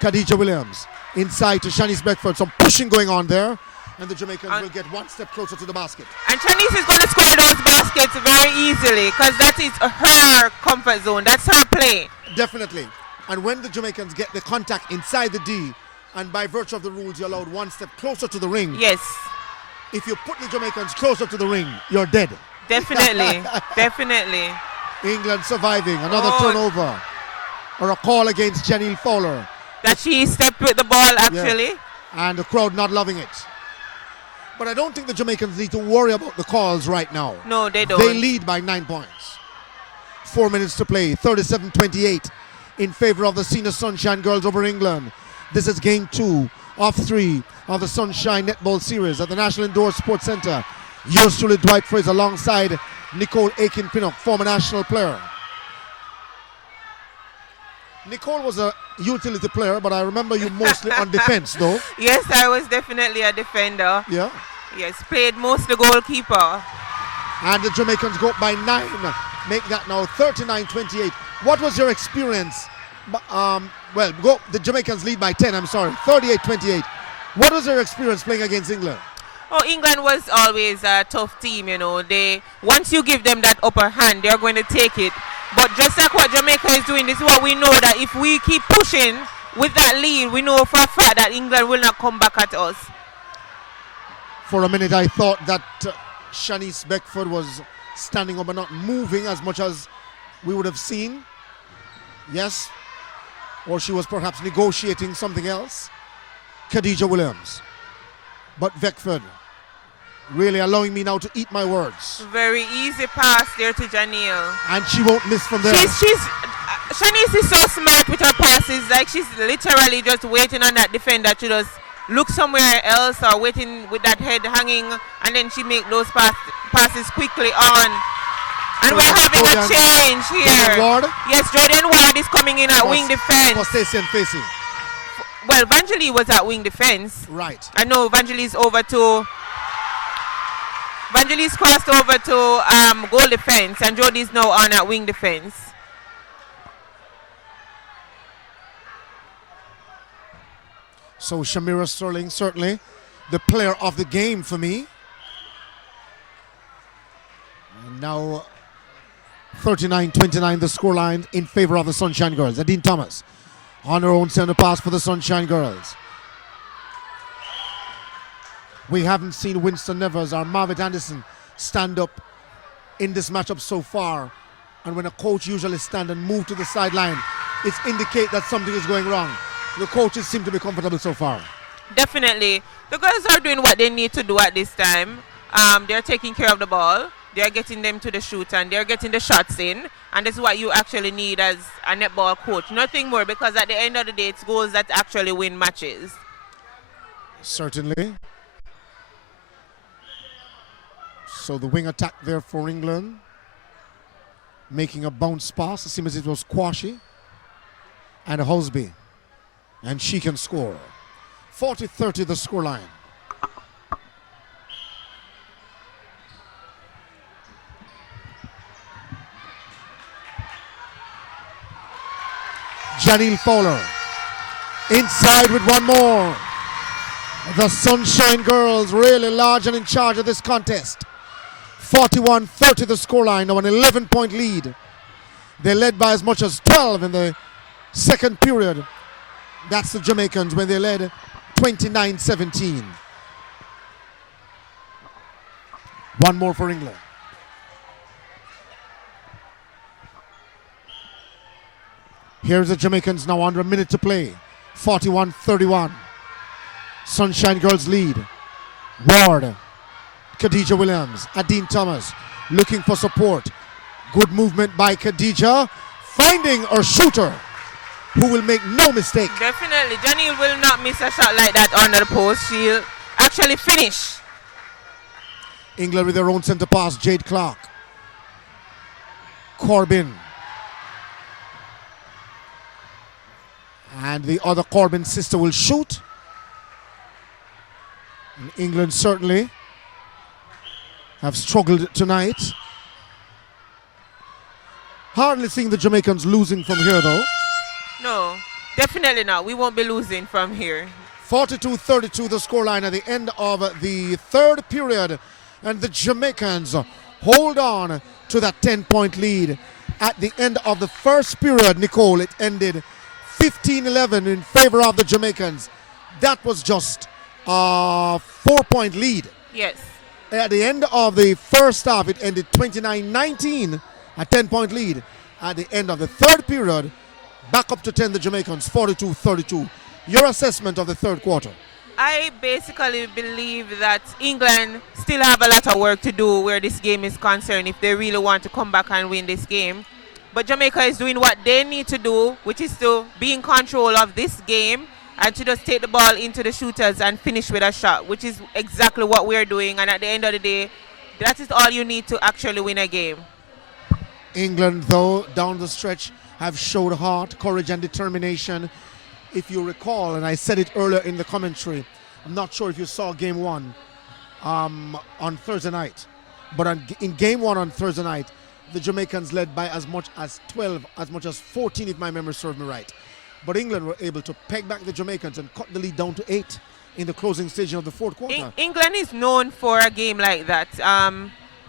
Khadija Williams inside to Shanice Beckford. Some pushing going on there. And the Jamaicans will get one step closer to the basket. And Shanice is going to score those baskets very easily because that is her comfort zone. That's her play. Definitely. And when the Jamaicans get the contact inside the D, and by virtue of the rules, you're allowed one step closer to the ring. Yes. If you put the Jamaicans closer to the ring, you're dead. Definitely. Definitely. England surviving. Another turnover. Or a call against Janelle Fowler. That she stepped with the ball, actually. Yeah. And the crowd not loving it. But I don't think the Jamaicans need to worry about the calls right now. No, they don't. They lead by 9 points. 4 minutes to play. 37-28 in favor of the Senior Sunshine Girls over England. This is game 2 of 3 of the Sunshine Netball Series at the National Indoor Sports Center. Yours truly, Dwight Fraser, alongside Nicole Aiken-Pinnock, former national player. Nicole was a utility player, but I remember you mostly on defense, though. Yes, I was definitely a defender. Yeah. Yes, played mostly goalkeeper. And the Jamaicans go up by 9. Make that now 39-28. What was your experience? The Jamaicans lead by 10, I'm sorry. 38-28. What was your experience playing against England? Oh, England was always a tough team, Once you give them that upper hand, they're going to take it. But just like what Jamaica is doing, this is what we know, that if we keep pushing with that lead, we know for a fact that England will not come back at us. For a minute, I thought that Shanice Beckford was standing up and not moving as much as we would have seen. Yes. Or she was perhaps negotiating something else. Khadija Williams. But Beckford really allowing me now to eat my words. Very easy pass there to Janelle. And she won't miss from there. Shanice is so smart with her passes. Like she's literally just waiting on that defender to just look somewhere else or waiting with that head hanging, and then she make those passes quickly on. And we're having a change here. Yes, Jordan Ward is coming in at wing defense. For Stacey and Facey. Well, Vangelie was at wing defense. Right. I know Vangelie's crossed over to goal defense, and Jody's now on at wing defense. So Shamira Sterling, certainly the player of the game for me. And now 39-29 the scoreline in favor of the Sunshine Girls. Adine Thomas on her own center pass for the Sunshine Girls. We haven't seen Winston Nevers or Marvitt Anderson stand up in this matchup so far. And when a coach usually stand and move to the sideline, it indicates that something is going wrong. The coaches seem to be comfortable so far. Definitely. The girls are doing what they need to do at this time. They're taking care of the ball. They're getting them to the shoot and they're getting the shots in. And this is what you actually need as a netball coach. Nothing more, because at the end of the day, it's goals that actually win matches. Certainly. So the wing attack there for England. Making a bounce pass. It seems it was Quashie and Hosby. And she can score. 40-30 the scoreline. Janelle Fowler inside with one more. The Sunshine Girls really large and in charge of this contest. 41-30 the scoreline, now an 11-point lead. They led by as much as 12 in the second period. That's the Jamaicans when they led 29-17. One more for England. Here's the Jamaicans now under a minute to play. 41-31. Sunshine Girls lead. Ward, Khadija Williams, Adine Thomas looking for support. Good movement by Khadija, finding her shooter, who will make no mistake. Definitely. Janelle will not miss a shot like that under the post. She'll actually finish. England with their own center pass. Jade Clark. Corbin. And the other Corbin sister will shoot. And England certainly have struggled tonight. Hardly seeing the Jamaicans losing from here though. No, definitely not. We won't be losing from here. 42-32 the scoreline at the end of the third period. And the Jamaicans hold on to that 10-point lead. At the end of the first period, Nicole, it ended 15-11 in favor of the Jamaicans. That was just a 4-point lead. Yes. At the end of the first half, it ended 29-19, a 10-point lead. At the end of the third period, back up to 10, the Jamaicans, 42-32. Your assessment of the third quarter? I basically believe that England still have a lot of work to do where this game is concerned if they really want to come back and win this game. But Jamaica is doing what they need to do, which is to be in control of this game and to just take the ball into the shooters and finish with a shot, which is exactly what we're doing. And at the end of the day, that is all you need to actually win a game. England, though, down the stretch, have showed heart, courage, and determination. If you recall, and I said it earlier in the commentary, I'm not sure if you saw game one on Thursday night, but in game one on Thursday night, the Jamaicans led by as much as 12, as much as 14, if my memory serves me right. But England were able to peg back the Jamaicans and cut the lead down to 8 in the closing stage of the fourth quarter. England is known for a game like that.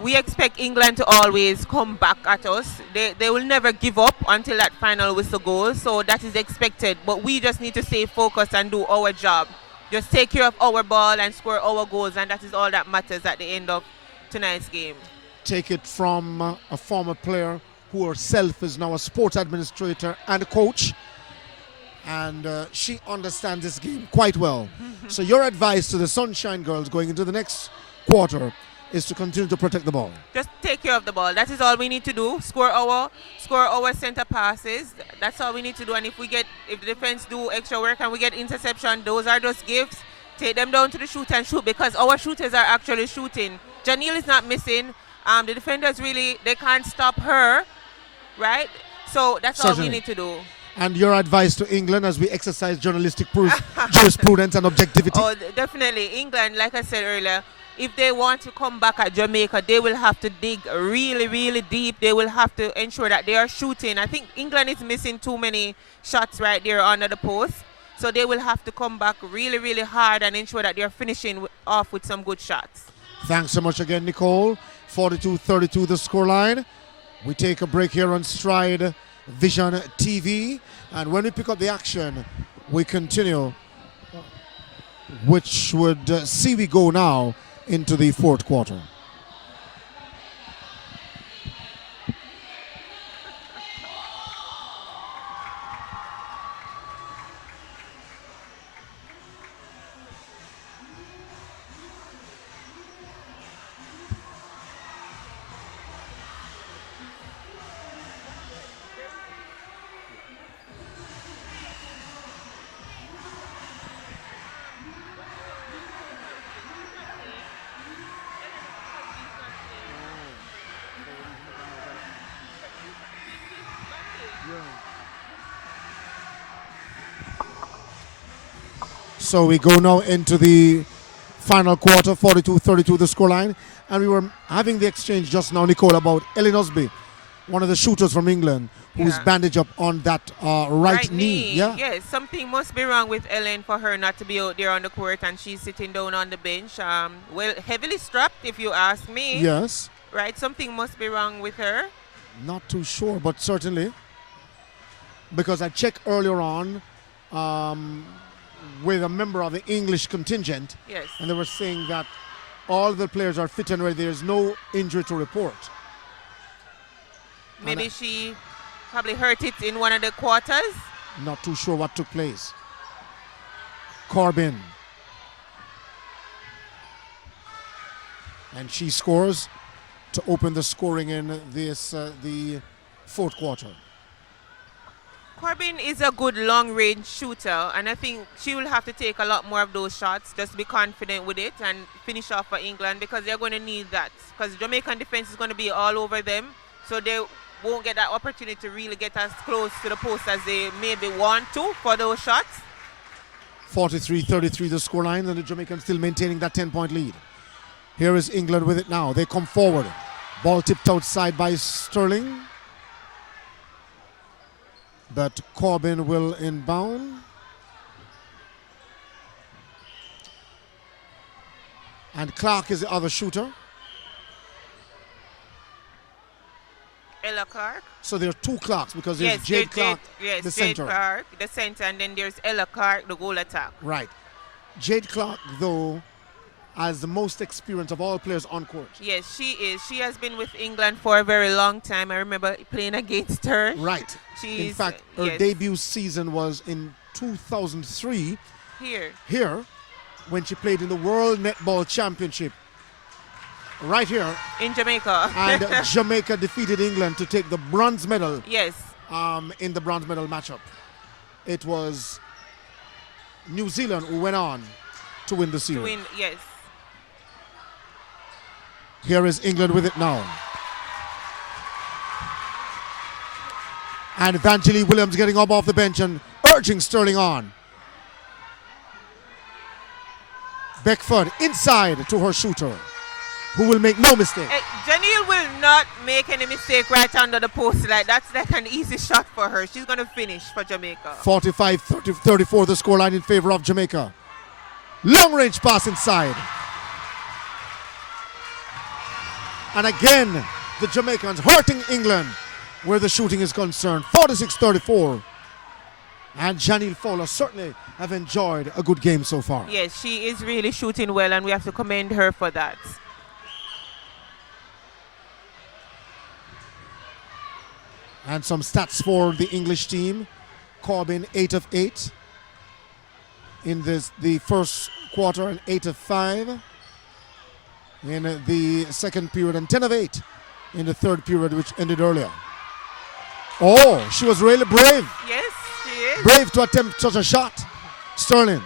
We expect England to always come back at us. They will never give up until that final whistle goes, so that is expected. But we just need to stay focused and do our job. Just take care of our ball and score our goals, and that is all that matters at the end of tonight's game. Take it from a former player who herself is now a sports administrator and a coach. And she understands this game quite well. So your advice to the Sunshine Girls going into the next quarter is to continue to protect the ball. Just take care of the ball. That is all we need to do. Score our center passes. That's all we need to do. And if the defense do extra work and we get interception, those are just gifts. Take them down to the shoot and shoot, because our shooters are actually shooting. Janelle is not missing. The defenders they can't stop her, right? So that's all we need to do. And your advice to England as we exercise journalistic jurisprudence and objectivity? Oh, definitely. England, like I said earlier, if they want to come back at Jamaica, they will have to dig really, really deep. They will have to ensure that they are shooting. I think England is missing too many shots right there under the post. So they will have to come back really, really hard and ensure that they're finishing off with some good shots. Thanks so much again, Nicole. 42-32 the scoreline. We take a break here on Stride Vision TV. And when we pick up the action, we continue, which would see we go now into the fourth quarter. So we go now into the final quarter, 42-32 the scoreline. And we were having the exchange just now, Nicole, about Ellen Osby, one of the shooters from England, who's bandaged up on that right knee. Yeah. Yes, something must be wrong with Ellen for her not to be out there on the court, and she's sitting down on the bench. Well, heavily strapped, if you ask me. Yes. Right, something must be wrong with her. Not too sure, but certainly. Because I checked earlier on with a member of the English contingent. Yes. And they were saying that all the players are fit and ready. There's no injury to report. Maybe she probably hurt it in one of the quarters. Not too sure what took place. Corbin. And she scores to open the scoring in this the fourth quarter. Corbin is a good long-range shooter, and I think she will have to take a lot more of those shots, just be confident with it and finish off for England, because they're going to need that. Because Jamaican defense is going to be all over them, so they won't get that opportunity to really get as close to the post as they maybe want to for those shots. 43-33 the scoreline, and the Jamaicans still maintaining that 10-point lead. Here is England with it now. They come forward. Ball tipped outside by Sterling. But Corbin will inbound. And Clark is the other shooter. Ella Clark. So there are two Clarks, because there's Jade Clark, the center. Jade Clark, the center, and then there's Ella Clark, the goal attack. Right. Jade Clark, though, as the most experienced of all players on court. Yes, she is. She has been with England for a very long time. I remember playing against her. Right. In fact, her debut season was in 2003. Here, when she played in the World Netball Championship. Right here. In Jamaica. And Jamaica defeated England to take the bronze medal. Yes. In the bronze medal matchup. It was New Zealand who went on to win the series. To win, yes. Here is England with it now. And Evangeline Williams getting up off the bench and urging Sterling on. Beckford inside to her shooter, who will make no mistake. Janelle will not make any mistake right under the post. That's like an easy shot for her. She's going to finish for Jamaica. 45-34 the scoreline in favor of Jamaica. Long range pass inside. And again, the Jamaicans hurting England where the shooting is concerned. 46-34. And Janelle Fowler certainly have enjoyed a good game so far. Yes, she is really shooting well, and we have to commend her for that. And some stats for the English team. Corbin 8 of 8 in the first quarter, and 8 of 5. in the second period and 10 of 8 in the third period, which ended earlier. Oh, she was really brave. Yes, she is. Brave to attempt such a shot. Sterling.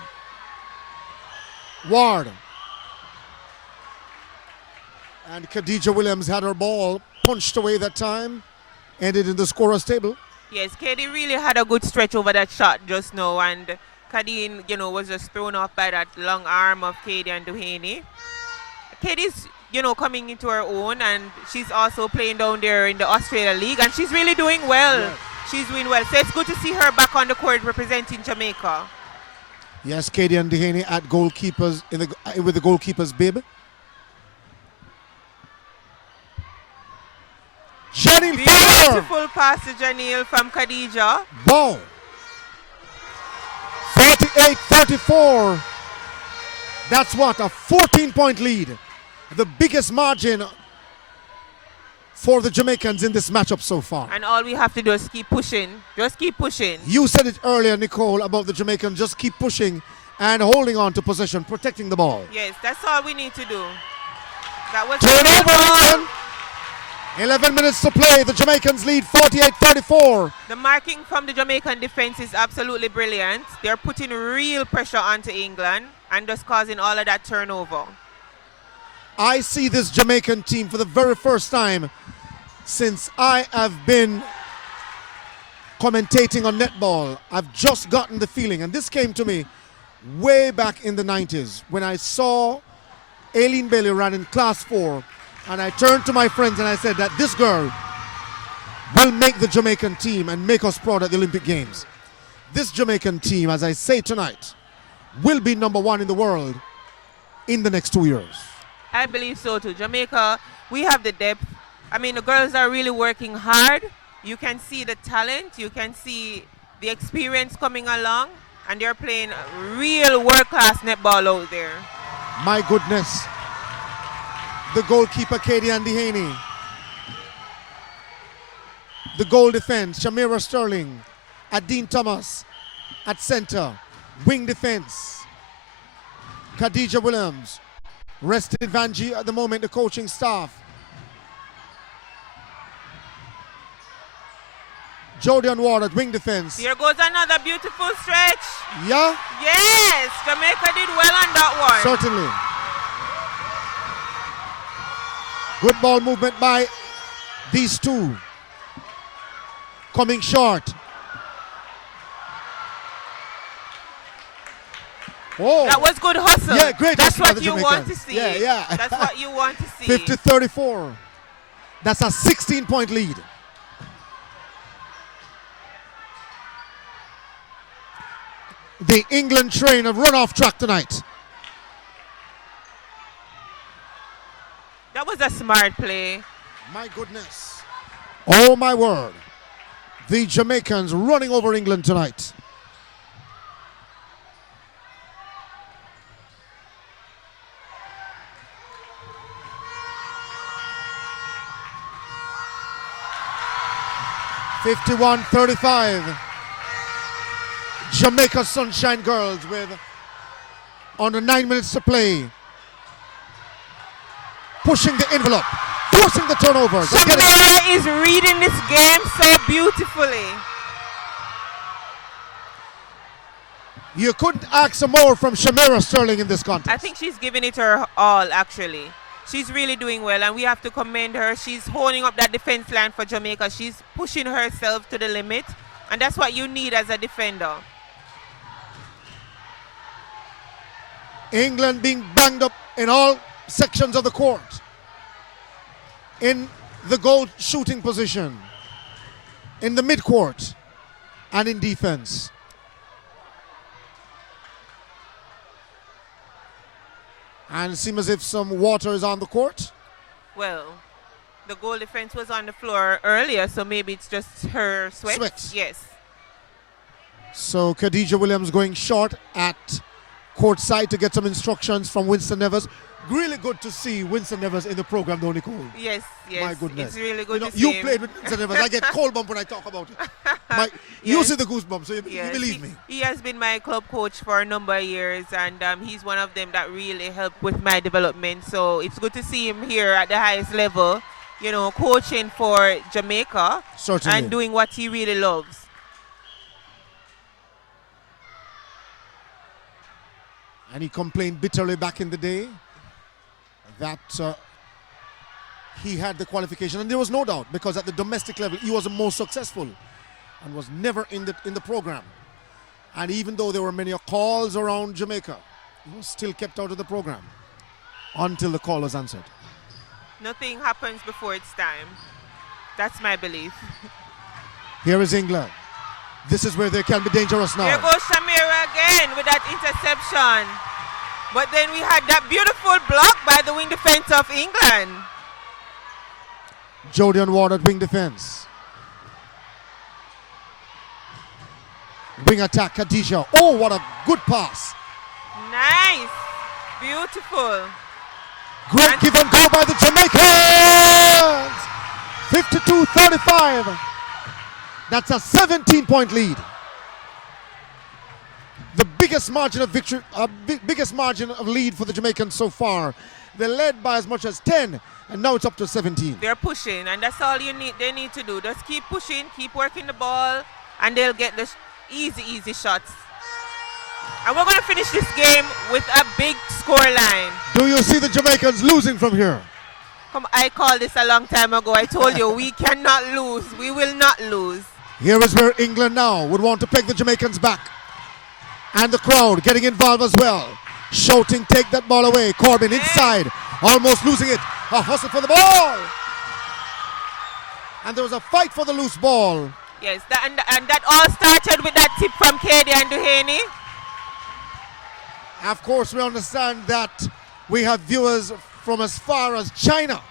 Ward. And Khadija Williams had her ball punched away that time. Ended in the scorer's table. Yes, Katie really had a good stretch over that shot just now, and Kadeen, was just thrown off by that long arm of Katie and Duhaney. Katie's, coming into her own, and she's also playing down there in the Australia League, and she's really doing well. Yes. She's doing well. So it's good to see her back on the court representing Jamaica. Yes, Katie and Duhaney at goalkeepers with the goalkeeper's bib. Janine Fowler. Beautiful pass to Janelle from Khadija. Ball. 48-34. That's what, a 14-point lead. The biggest margin for the Jamaicans in this matchup so far. And all we have to do is keep pushing. Just keep pushing. You said it earlier, Nicole, about the Jamaicans just keep pushing and holding on to possession, protecting the ball. Yes, that's all we need to do. That was Turnover, England. 11 minutes to play. The Jamaicans lead 48-34. The marking from the Jamaican defense is absolutely brilliant. They're putting real pressure onto England and just causing all of that turnover. I see this Jamaican team for the very first time since I have been commentating on netball. I've just gotten the feeling, and this came to me way back in the 90s when I saw Aileen Bailey run in class 4, and I turned to my friends and I said that this girl will make the Jamaican team and make us proud at the Olympic Games. This Jamaican team, as I say tonight, will be #1 in the world in the next 2 years. I believe so too. Jamaica, we have the depth. I mean, the girls are really working hard. You can see the talent. You can see the experience coming along. And they're playing real world-class netball out there. My goodness. The goalkeeper, Katie and Duhaney. The goal defense, Shamira Sterling. Adine Thomas at center. Wing defense, Khadija Williams. Rested Vanji at the moment, the coaching staff. Jodian Ward at wing defense. Here goes another beautiful stretch. Yeah? Yes, Jamaica did well on that one. Certainly. Good ball movement by these two. Coming short. Oh. That was good hustle. Yeah, great That's hustle by what the you want to Jamaicans. see. Yeah. That's what you want to see. 50-34. That's a 16-point lead. The England train have run off track tonight. That was a smart play. My goodness. Oh my word. The Jamaicans running over England tonight. (51-35). Jamaica Sunshine Girls with under 9 minutes to play. Pushing the envelope, forcing the turnovers. Jamaica is reading this game so beautifully. You couldn't ask for more from Shamira Sterling in this contest. I think she's giving it her all, actually. She's really doing well, and we have to commend her. She's holding up that defense line for Jamaica. She's pushing herself to the limit, and that's what you need as a defender. England being banged up in all sections of the court. In the goal shooting position, in the midcourt, and in defense. And it seems as if some water is on the court. Well, the goal defense was on the floor earlier, so maybe it's just her sweat. Sweat. Yes. So Khadija Williams going short at court side to get some instructions from Winston Nevers. Really good to see Winston Nevers in the program, though, Nicole. Yes. My goodness. It's really good to see You him. played with Winston Nevers. I get cold bump when I talk about it. You Yes. see the goosebumps, so you Yes, believe me. he has been my club coach for a number of years, and he's one of them that really helped with my development. So it's good to see him here at the highest level, you know, coaching for Jamaica Certainly. and doing what he really loves. And he complained bitterly back in the day that he had the qualification, and there was no doubt, because at the domestic level he was the most successful and was never in the program. And even though there were many calls around Jamaica, he was still kept out of the program until the call was answered. Nothing happens before it's time. That's my belief. Here is England. This is where they can be dangerous now. Here goes Shamira again with that interception. But then we had that beautiful block by the wing defense of England. Jodian Ward at wing defense. Wing attack, Khadija. Oh, what a good pass. Nice. Beautiful. Great give and go by the Jamaicans. 52-35. That's a 17-point lead. The biggest margin of victory, biggest margin of lead for the Jamaicans so far. They led by as much as 10, and now it's up to 17. They're pushing, and that's all they need to do. Just keep pushing, keep working the ball, and they'll get the easy shots. And we're going to finish this game with a big score line. Do you see the Jamaicans losing from here? Come, I called this a long time ago. I told you we cannot lose. We will not lose. Here is where England now would want to peg the Jamaicans back. And the crowd getting involved as well. Shouting, take that ball away. Corbin inside, almost losing it. A hustle for the ball. And there was a fight for the loose ball. Yes, and that all started with that tip from Katie and Duhaney. Of course, we understand that we have viewers from as far as China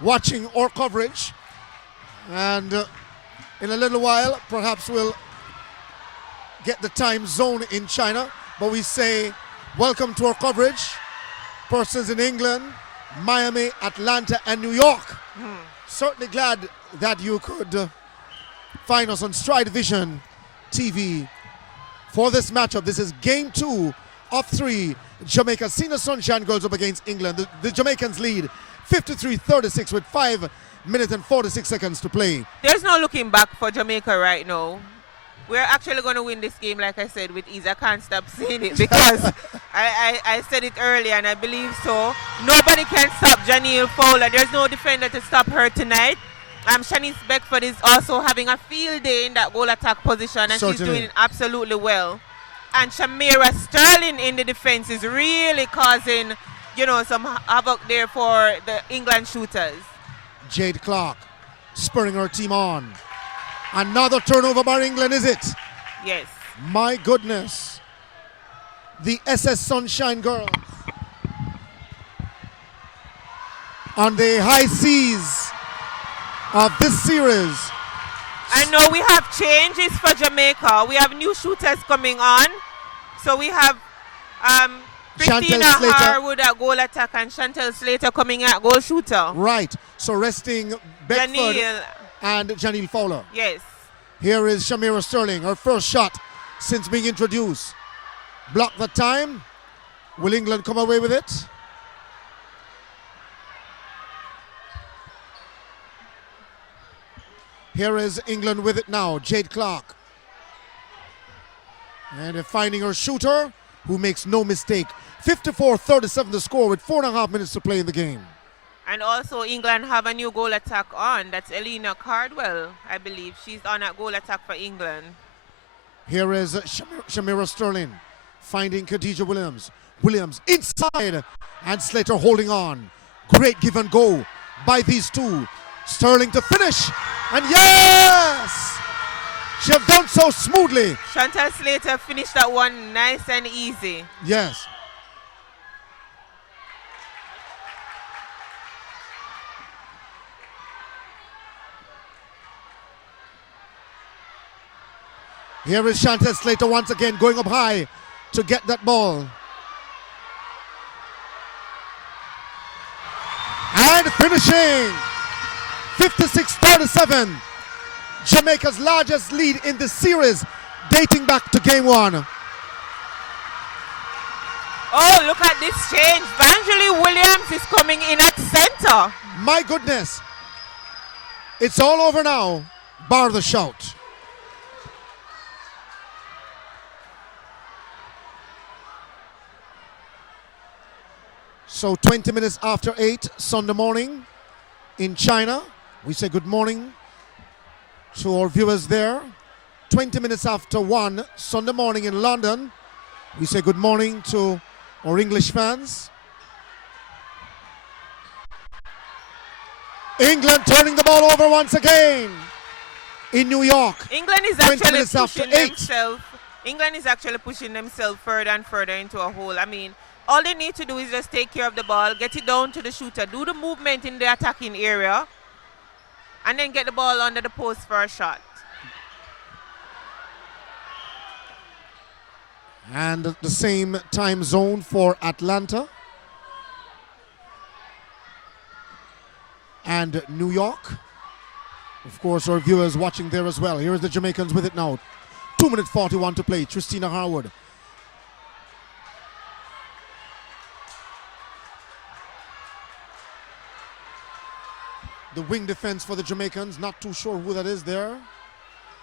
watching our coverage. And in a little while, perhaps we'll get the time zone in China. But we say welcome to our coverage. Persons in England, Miami, Atlanta, and New York. Certainly glad that you could find us on StrideVisionTv for this matchup. This is game 2 of 3. Jamaica Senior Sunshine Girls up against England. The Jamaicans lead 53-36 with 5 minutes and 46 seconds to play. There's no looking back for Jamaica right now. We're actually going to win this game, like I said, with ease. I can't stop saying it because I said it earlier, and I believe so. Nobody can stop Janelle Fowler. There's no defender to stop her tonight. Shanice Beckford is also having a field day in that goal attack position, and she's doing it absolutely well. And Shamira Sterling in the defense is really causing, you know, some havoc there for the England shooters. Jade Clark spurring her team on. Another turnover by England, is it? Yes. My goodness. The SS Sunshine Girls on the high seas of this series. I know we have changes for Jamaica. We have new shooters coming on. So we have Christina Harwood at goal attack and Chantel Slater coming at goal shooter. Right. So resting Beckford and Janelle Fowler. Yes. Here is Shamira Sterling, her first shot since being introduced. Block the time. Will England come away with it? Here is England with it now, Jade Clark. And they're finding her shooter, who makes no mistake. 54-37 the score with 4.5 minutes to play in the game. And also England have a new goal attack on. That's Elena Cardwell, I believe. She's on a goal attack for England. Here is Shamira Sterling finding Khadija Williams. Williams inside, and Slater holding on. Great give and go by these two. Sterling to finish, and yes! She have done so smoothly. Chantal Slater finished that one nice and easy. Yes. Here is Chantal Slater once again going up high to get that ball. And finishing. 56-37. Jamaica's largest lead in the series, dating back to game 1. Oh, look at this change. Vangelie Williams is coming in at center. My goodness. It's all over now, bar the shout. So 20 minutes after 8 Sunday morning in China. We say good morning to our viewers there. 20 minutes after 1 Sunday morning in London. We say good morning to our English fans. England turning the ball over once again in New York. England is actually pushing themselves. England is actually pushing themselves further and further into a hole. I mean, all they need to do is just take care of the ball, get it down to the shooter, do the movement in the attacking area, and then get the ball under the post for a shot. And the same time zone for Atlanta and New York. Of course, our viewers watching there as well. Here is the Jamaicans with it now. 2 minutes 41 to play. Tristina Harwood. The wing defense for the Jamaicans. Not too sure who that is there.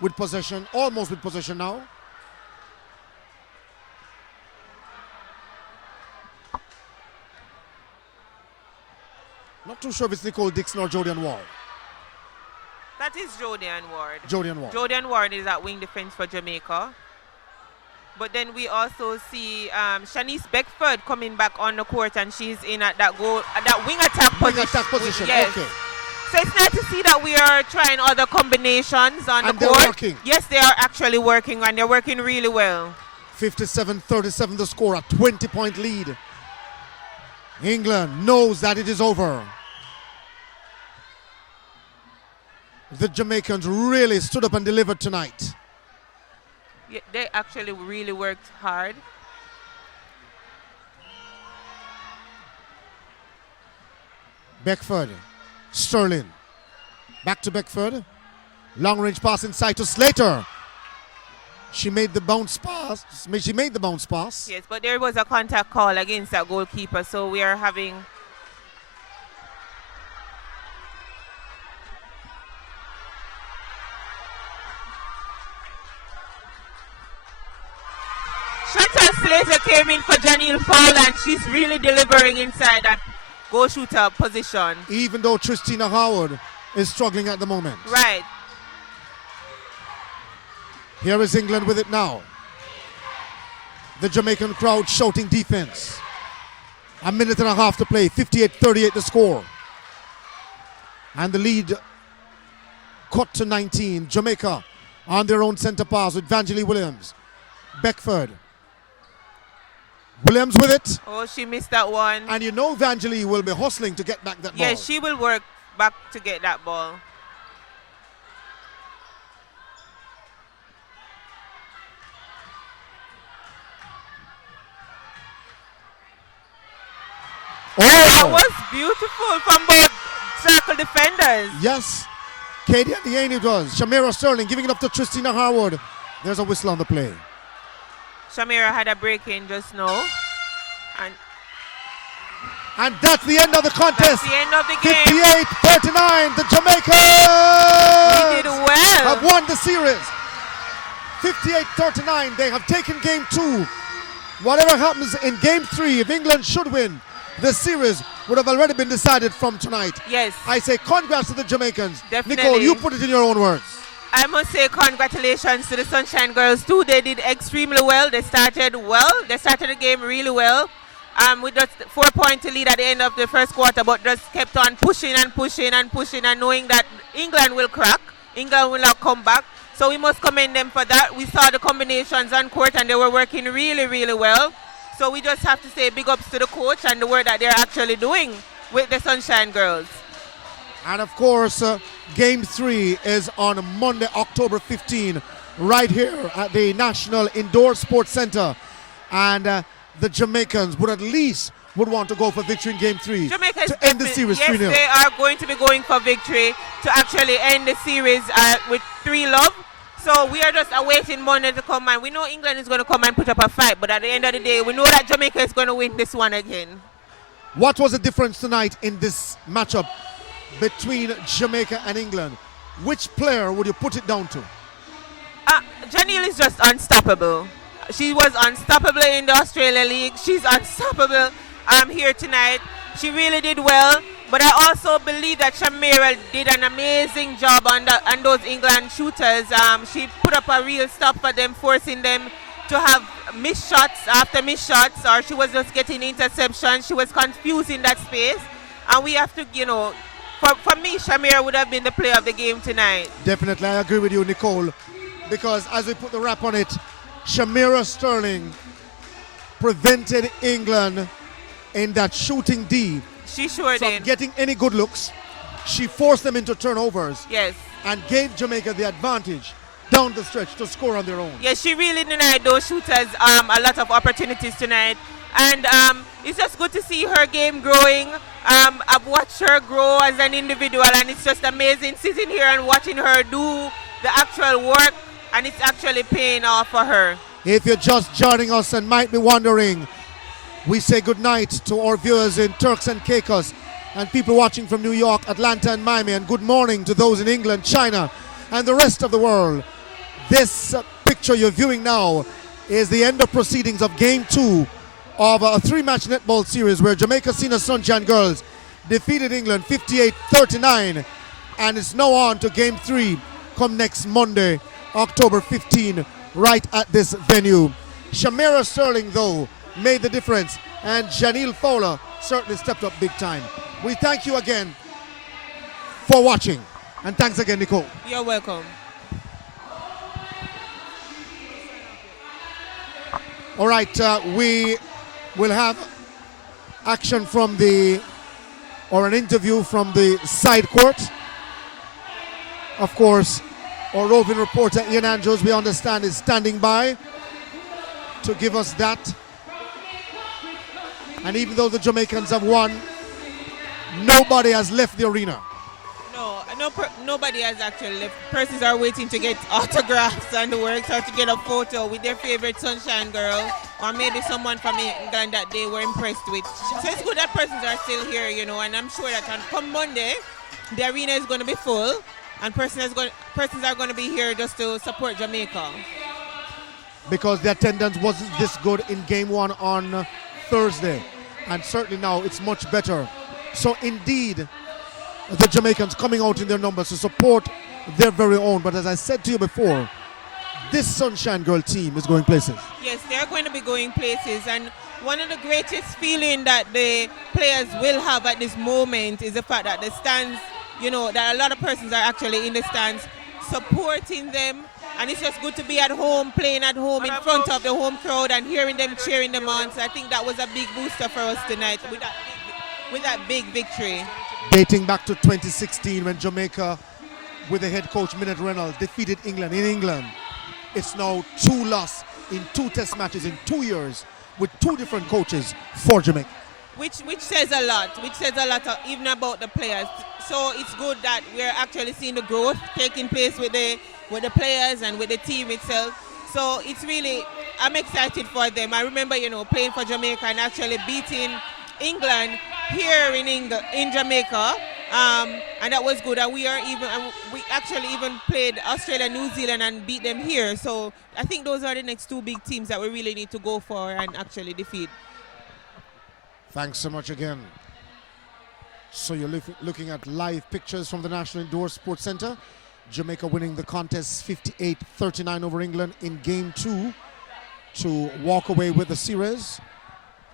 With possession, almost with possession now. Not too sure if it's Nicole Dixon or Jodian Ward. That is Jodian Ward. Jodian Ward. Jodian Ward is at wing defense for Jamaica. But then we also see Shanice Beckford coming back on the court, and she's in at that goal, at that wing attack position. Wing attack position. Yes. Okay. So it's nice to see that we are trying other combinations on And the court. they're working. Yes, they are actually working, and they're working really well. 57-37 the score, a 20-point lead. England knows that it is over. The Jamaicans really stood up and delivered tonight. Yeah, they actually really worked hard. Beckford, Sterling, back to Beckford. Long range pass inside to Slater. She made the bounce pass. She made the bounce pass. Yes, but there was a contact call against that goalkeeper, so we are having. Chantal Slater came in for Janelle Fowler, she's really delivering inside that goal shooter position. Even though Tristina Howard is struggling at the moment. Right. Here is England with it now. The Jamaican crowd shouting defense. A minute and a half to play, 58-38 the score. And the lead cut to 19. Jamaica on their own center pass with Vangelie Williams. Beckford. Williams with it. Oh, she missed that one. And you know Vangelie will be hustling to get back that ball. Yes, she will work back to get that ball. Oh! That was beautiful from both circle defenders. Yes. Katie at the end it was. Shamira Sterling giving it up to Tristina Harwood. There's a whistle on the play. Shamira had a break in just now. And that's the end of the contest. That's the end of the game. 58-39. The Jamaicans We did well. have won the series. 58-39. They have taken game 2. Whatever happens in game 3, if England should win, the series would have already been decided from tonight. Yes. I say congrats to the Jamaicans. Definitely. Nicole, you put it in your own words. I must say congratulations to the Sunshine Girls too. They did extremely well. They started well. They started the game really well. With just 4-point lead at the end of the first quarter, but just kept on pushing and pushing and pushing and knowing that England will crack. England will not come back. So we must commend them for that. We saw the combinations on court and they were working really, really well. So we just have to say big ups to the coach and the work that they're actually doing with the Sunshine Girls. And of course, game 3 is on Monday, October 15, right here at the National Indoor Sports Center. And the Jamaicans would at least would want to go for victory in game 3 Jamaica is to end the series yes, 3-0. they are going to be going for victory to actually end the series with 3-love. So we are just awaiting Monday to come, and we know England is going to come and put up a fight, but at the end of the day, we know that Jamaica is going to win this one again. What was the difference tonight in this matchup between Jamaica and England? Which player would you put it down to? Janelle is just unstoppable. She was unstoppable in the Australia League. She's unstoppable here tonight. She really did well. But I also believe that Shamira did an amazing job on those England shooters. She put up a real stop for them, forcing them to have missed shots after missed shots, or she was just getting interceptions. She was confusing that space. And we have to, you know, for me, Shamira would have been the player of the game tonight. Definitely, I agree with you, Nicole. Because as we put the wrap on it, Shamira Sterling prevented England in that shooting D She sure from did. getting any good looks. She forced them into turnovers. Yes. And gave Jamaica the advantage down the stretch to score on their own. Yes, she really denied those shooters a lot of opportunities tonight. And it's just good to see her game growing. I've watched her grow as an individual, and it's just amazing sitting here and watching her do the actual work, and it's actually paying off for her. If you're just joining us and might be wondering, we say good night to our viewers in Turks and Caicos and people watching from New York, Atlanta and Miami, and good morning to those in England, China and the rest of the world. This picture you're viewing now is the end of proceedings of game 2 of a 3-match netball series where Jamaica Senior Sunshine Girls defeated England 58-39, and it's now on to game 3 come next Monday, October 15, right at this venue. Shamira Sterling, though, made the difference, and Janelle Fowler certainly stepped up big time. We thank you again for watching, and thanks again, Nicole. You're welcome. All right, we will have action from an interview from the side court. Of course, our roving reporter Ian Andrews, we understand, is standing by to give us that. And even though the Jamaicans have won, nobody has left the arena. Nobody has actually left. Persons are waiting to get autographs and the works, or to get a photo with their favorite Sunshine Girl, or maybe someone from England that they were impressed with. So it's good that persons are still here, you know, and I'm sure that come Monday, the arena is going to be full, and persons are going to be here just to support Jamaica. Because the attendance wasn't this good in game 1 on Thursday, and certainly now it's much better. So indeed, the Jamaicans coming out in their numbers to support their very own. But as I said to you before, this Sunshine Girl team is going places. Yes, they're going to be going places. And one of the greatest feeling that the players will have at this moment is the fact that the stands, you know, that a lot of persons are actually in the stands supporting them. And it's just good to be at home, playing at home in front of the home crowd and hearing them cheering them on. So I think that was a big booster for us tonight with that big victory. Dating back to 2016 when Jamaica, with the head coach Minette Reynolds, defeated England in England. It's now 2 losses in 2 test matches in 2 years with 2 different coaches for Jamaica. Which says a lot, even about the players. So it's good that we're actually seeing the growth taking place with the players and with the team itself. So it's really, I'm excited for them. I remember, you know, playing for Jamaica and actually beating England here in Jamaica, and that was good. And we actually even played Australia, New Zealand, and beat them here. So I think those are the next 2 big teams that we really need to go for and actually defeat. Thanks so much again. So you're looking at live pictures from the National Indoor Sports Center. Jamaica winning the contest 58-39 over England in game 2 to walk away with the series.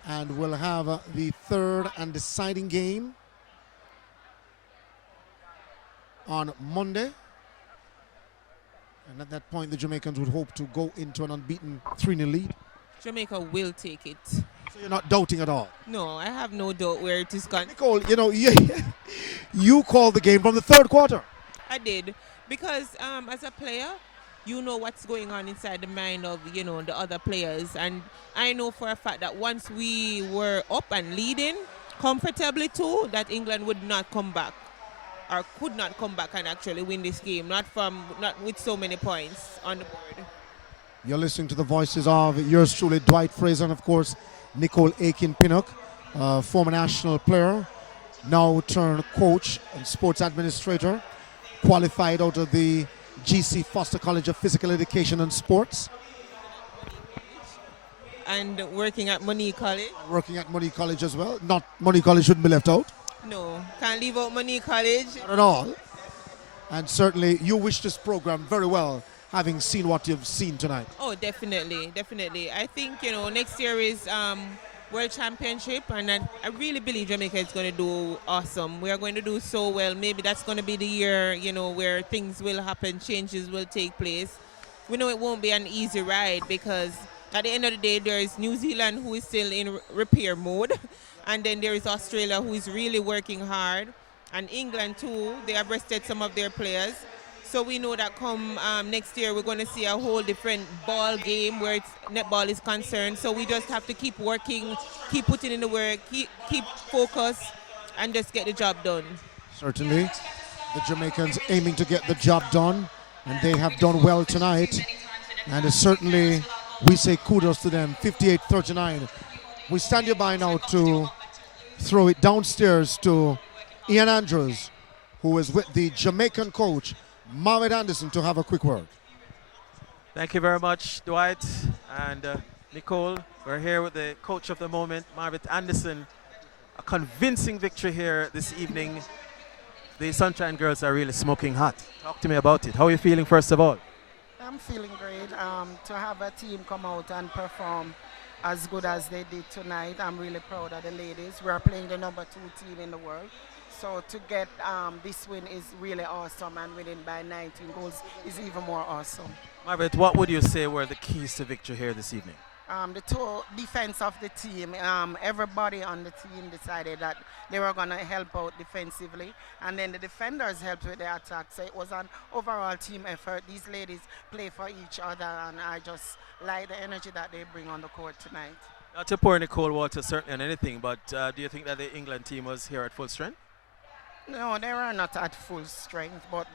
And we'll have the 3rd and deciding game on Monday. And at that point, the Jamaicans would hope to go into an unbeaten 3-0 lead. Jamaica will take it. So you're not doubting at all? No, I have no doubt where it is gone. Nicole, you know, you called the game from the 3rd quarter. I did. Because as a player, you know what's going on inside the mind of, you know, the other players. And I know for a fact that once we were up and leading comfortably too, that England would not come back or could not come back and actually win this game, not with so many points on the board. You're listening to the voices of yours truly, Dwight Fraser, and of course, Nicole Aiken-Pinnock, former national player, now turned coach and sports administrator, qualified out of the GC Foster College of Physical Education and Sports. And working at Money College. Working at Money College as well. Not Money College shouldn't be left out. No, can't leave out Money College. Not at all. And certainly you wish this program very well, having seen what you've seen tonight. Oh, definitely, definitely. I think, you know, next year is World Championship, and I really believe Jamaica is going to do awesome. We are going to do so well. Maybe that's going to be the year, you know, where things will happen, changes will take place. We know it won't be an easy ride because at the end of the day, there is New Zealand who is still in repair mode, and then there is Australia who is really working hard, and England too. They have rested some of their players. So we know that come next year, we're going to see a whole different ball game where netball is concerned. So we just have to keep working, keep putting in the work, keep focus, and just get the job done. Certainly, the Jamaicans aiming to get the job done, and they have done well tonight. And certainly, we say kudos to them, 58-39. We stand here by now to throw it downstairs to Ian Andrews, who is with the Jamaican coach, Marvin Anderson, to have a quick word. Thank you very much, Dwight and Nicole. We're here with the coach of the moment, Marvin Anderson. A convincing victory here this evening. The Sunshine Girls are really smoking hot. Talk to me about it. How are you feeling, first of all? I'm feeling great. To have a team come out and perform as good as they did tonight, I'm really proud of the ladies. We are playing the #2 team in the world. So to get this win is really awesome, and winning by 19 goals is even more awesome. Marvin, what would you say were the keys to victory here this evening? The two defense of the team, everybody on the team decided that they were going to help out defensively, and then the defenders helped with the attack. So it was an overall team effort. These ladies play for each other, and I just like the energy that they bring on the court tonight. Not to pour any cold water certainly on anything, but do you think that the England team was here at full strength? No, they were not at full strength, but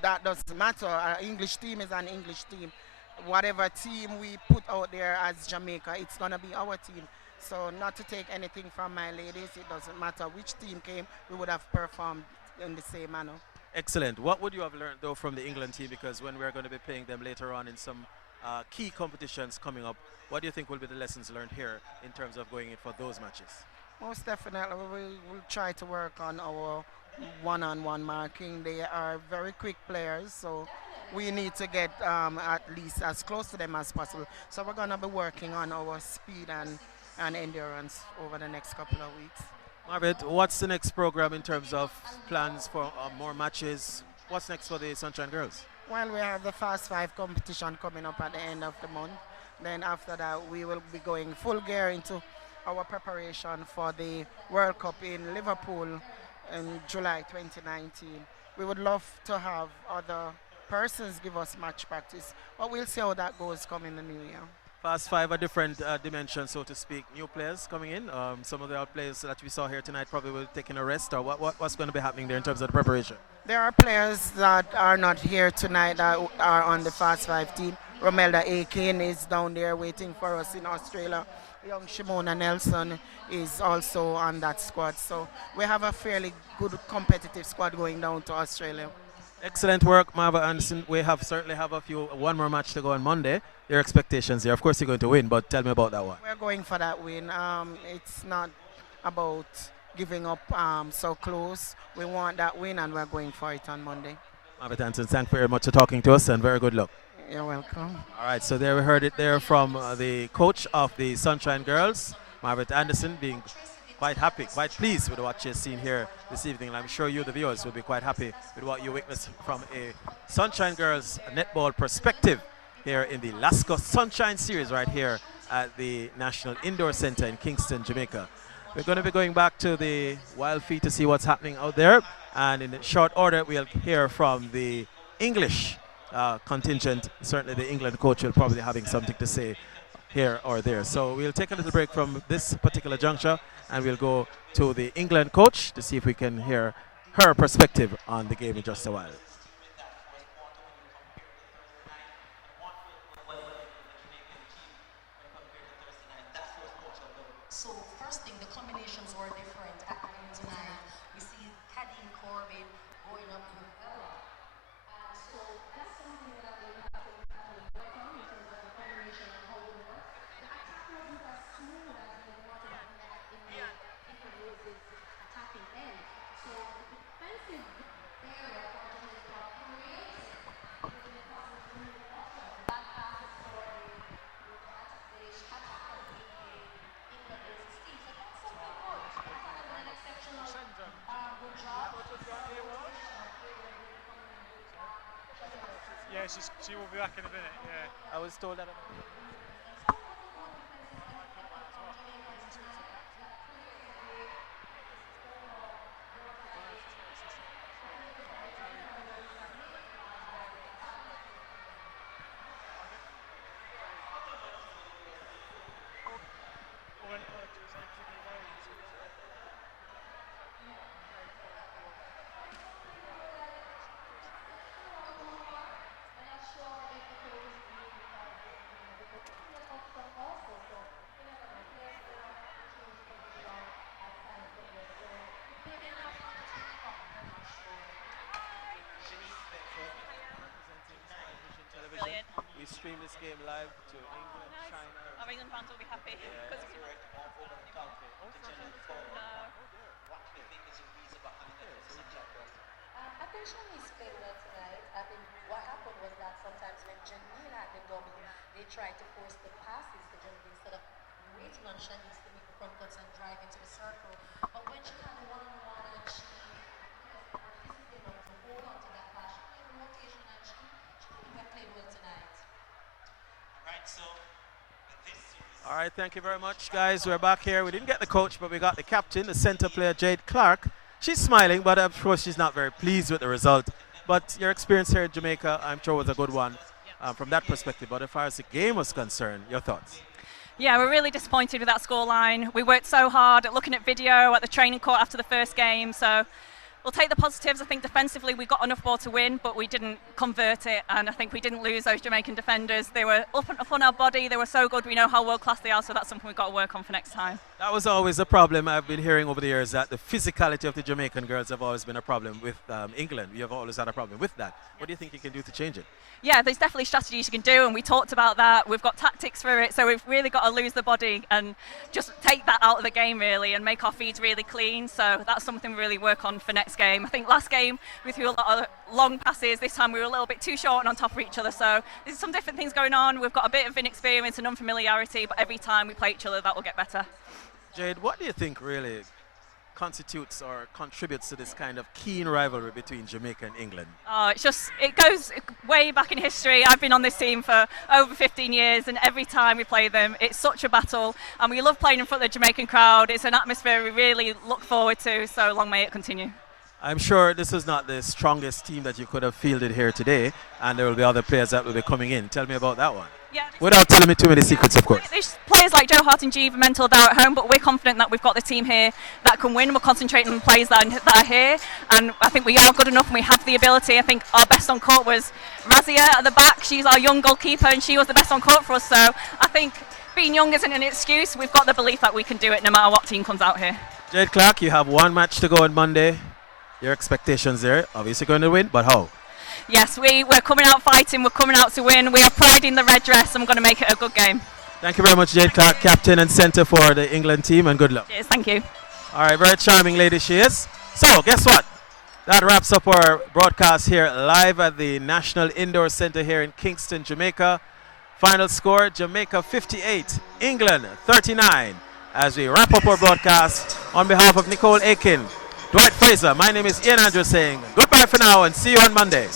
that doesn't matter. Our English team is an English team. Whatever team we put out there as Jamaica, it's going to be our team. So not to take anything from my ladies, it doesn't matter which team came, we would have performed in the same manner. Excellent. What would you have learned, though, from the England team? Because when we're going to be playing them later on in some key competitions coming up, what do you think will be the lessons learned here in terms of going in for those matches? Most definitely, we'll try to work on our one-on-one marking. They are very quick players, so we need to get at least as close to them as possible. So we're going to be working on our speed and endurance over the next couple of weeks. Marvin, what's the next program in terms of plans for more matches? What's next for the Sunshine Girls? Well, we have the Fast 5 competition coming up at the end of the month. Then after that, we will be going full gear into our preparation for the World Cup in Liverpool in July 2019. We would love to have other persons give us match practice, but we'll see how that goes coming in the new year. Fast 5, a different dimension, so to speak. New players coming in. Some of the players that we saw here tonight probably will take a rest, or what's going to be happening there in terms of the preparation? There are players that are not here tonight that are on the Fast 5 team. Romelda Aiken is down there waiting for us in Australia. Young Shimona Nelson is also on that squad. So we have a fairly good competitive squad going down to Australia. Excellent work, Marva Anderson. We certainly have one more match to go on Monday. Your expectations here. Of course, you're going to win, but tell me about that one. We're going for that win. It's not about giving up so close. We want that win, and we're going for it on Monday. Marva Anderson, thank you very much for talking to us, and very good luck. You're welcome. All right, so there we heard it there from the coach of the Sunshine Girls, Marvin Anderson, being quite happy, quite pleased with what you've seen here this evening. And I'm sure you, the viewers, will be quite happy with what you witnessed from a Sunshine Girls netball perspective here in the Lascaux Sunshine Series right here at the National Indoor Center in Kingston, Jamaica. We're going to be going back to the Wild Feet to see what's happening out there. And in short order, we'll hear from the English contingent. Certainly the England coach will probably having something to say here or there. So we'll take a little break from this particular juncture and we'll go to the England coach to see if we can hear her perspective on the game in just a while. So first thing, the combinations were different at the game tonight. We see Caddy Corbin going up with Ella. So that's something that we have to work on in terms of the combination and how it works. The attack wasn't as smooth as we wanted in the attacking end. So the defensive area for Jamaica created the possible to move up. That passes for the attack of the England is Steve. So that's something good. I thought they did an exceptional good job. Yeah, she will be back in a minute. Yeah. I was told that. Brilliant. We stream this game live to England, Nice. China. Our England fans will be happy. Yeah. I think Shanice played well tonight. I think what happened was that sometimes when Janine had the double, they tried to force the passes to Janine instead of waiting on Shanice to make the front cuts and drive into the circle. But when she had the one-on-one and she was able to hold on to that pass, she played rotation and she played well tonight. All right, thank you very much, guys. We're back here. We didn't get the coach, but we got the captain, the center player, Jade Clark. She's smiling, but of course she's not very pleased with the result. But your experience here in Jamaica, I'm sure, was a good one from that perspective. But as far as the game was concerned, your thoughts? Yeah, we're really disappointed with that scoreline. We worked so hard at looking at video at the training court after the first game, so we'll take the positives. I think defensively we got enough ball to win, but we didn't convert it, and I think we didn't lose those Jamaican defenders. They were up on our body, they were so good, we know how world class they are, so that's something we've got to work on for next time. That was always a problem I've been hearing over the years, that the physicality of the Jamaican girls have always been a problem with England. We have always had a problem with that. What do you think you can do to change it? Yeah, there's definitely strategies you can do, and we talked about that. We've got tactics for it, so we've really got to lose the body and just take that out of the game, really, and make our feeds really clean. So that's something we really work on for next game. I think last game we threw a lot of long passes. This time we were a little bit too short and on top of each other. So there's some different things going on. We've got a bit of inexperience and unfamiliarity, but every time we play each other, that will get better. Jade, what do you think really constitutes or contributes to this kind of keen rivalry between Jamaica and England? It goes way back in history. I've been on this team for over 15 years, and every time we play them, it's such a battle, and we love playing in front of the Jamaican crowd. It's an atmosphere we really look forward to, so long may it continue. I'm sure this is not the strongest team that you could have fielded here today, and there will be other players that will be coming in. Tell me about that one. Yeah, without telling me too many secrets, of course. There's players like Joe Hart and Jeeve are mental there at home, but we're confident that we've got the team here that can win. We're concentrating on the players that are here, and I think we are good enough and we have the ability. I think our best on court was Razia at the back. She's our young goalkeeper, and she was the best on court for us. So I think being young isn't an excuse. We've got the belief that we can do it no matter what team comes out here. Jade Clark, you have one match to go on Monday. Your expectations there, obviously going to win, but how? Yes, we're coming out fighting, we're coming out to win. We have pride in the red dress, and we're going to make it a good game. Thank you very much, Jade Clark, captain and centre for the England team, and good luck. Cheers, thank you. All right, very charming lady she is. So, guess what? That wraps up our broadcast here live at the National Indoor Centre here in Kingston, Jamaica. Final score, Jamaica 58, England 39. As we wrap up our broadcast, on behalf of Nicole Aiken, Dwight Fraser, my name is Ian Andrews saying goodbye for now and see you on Monday.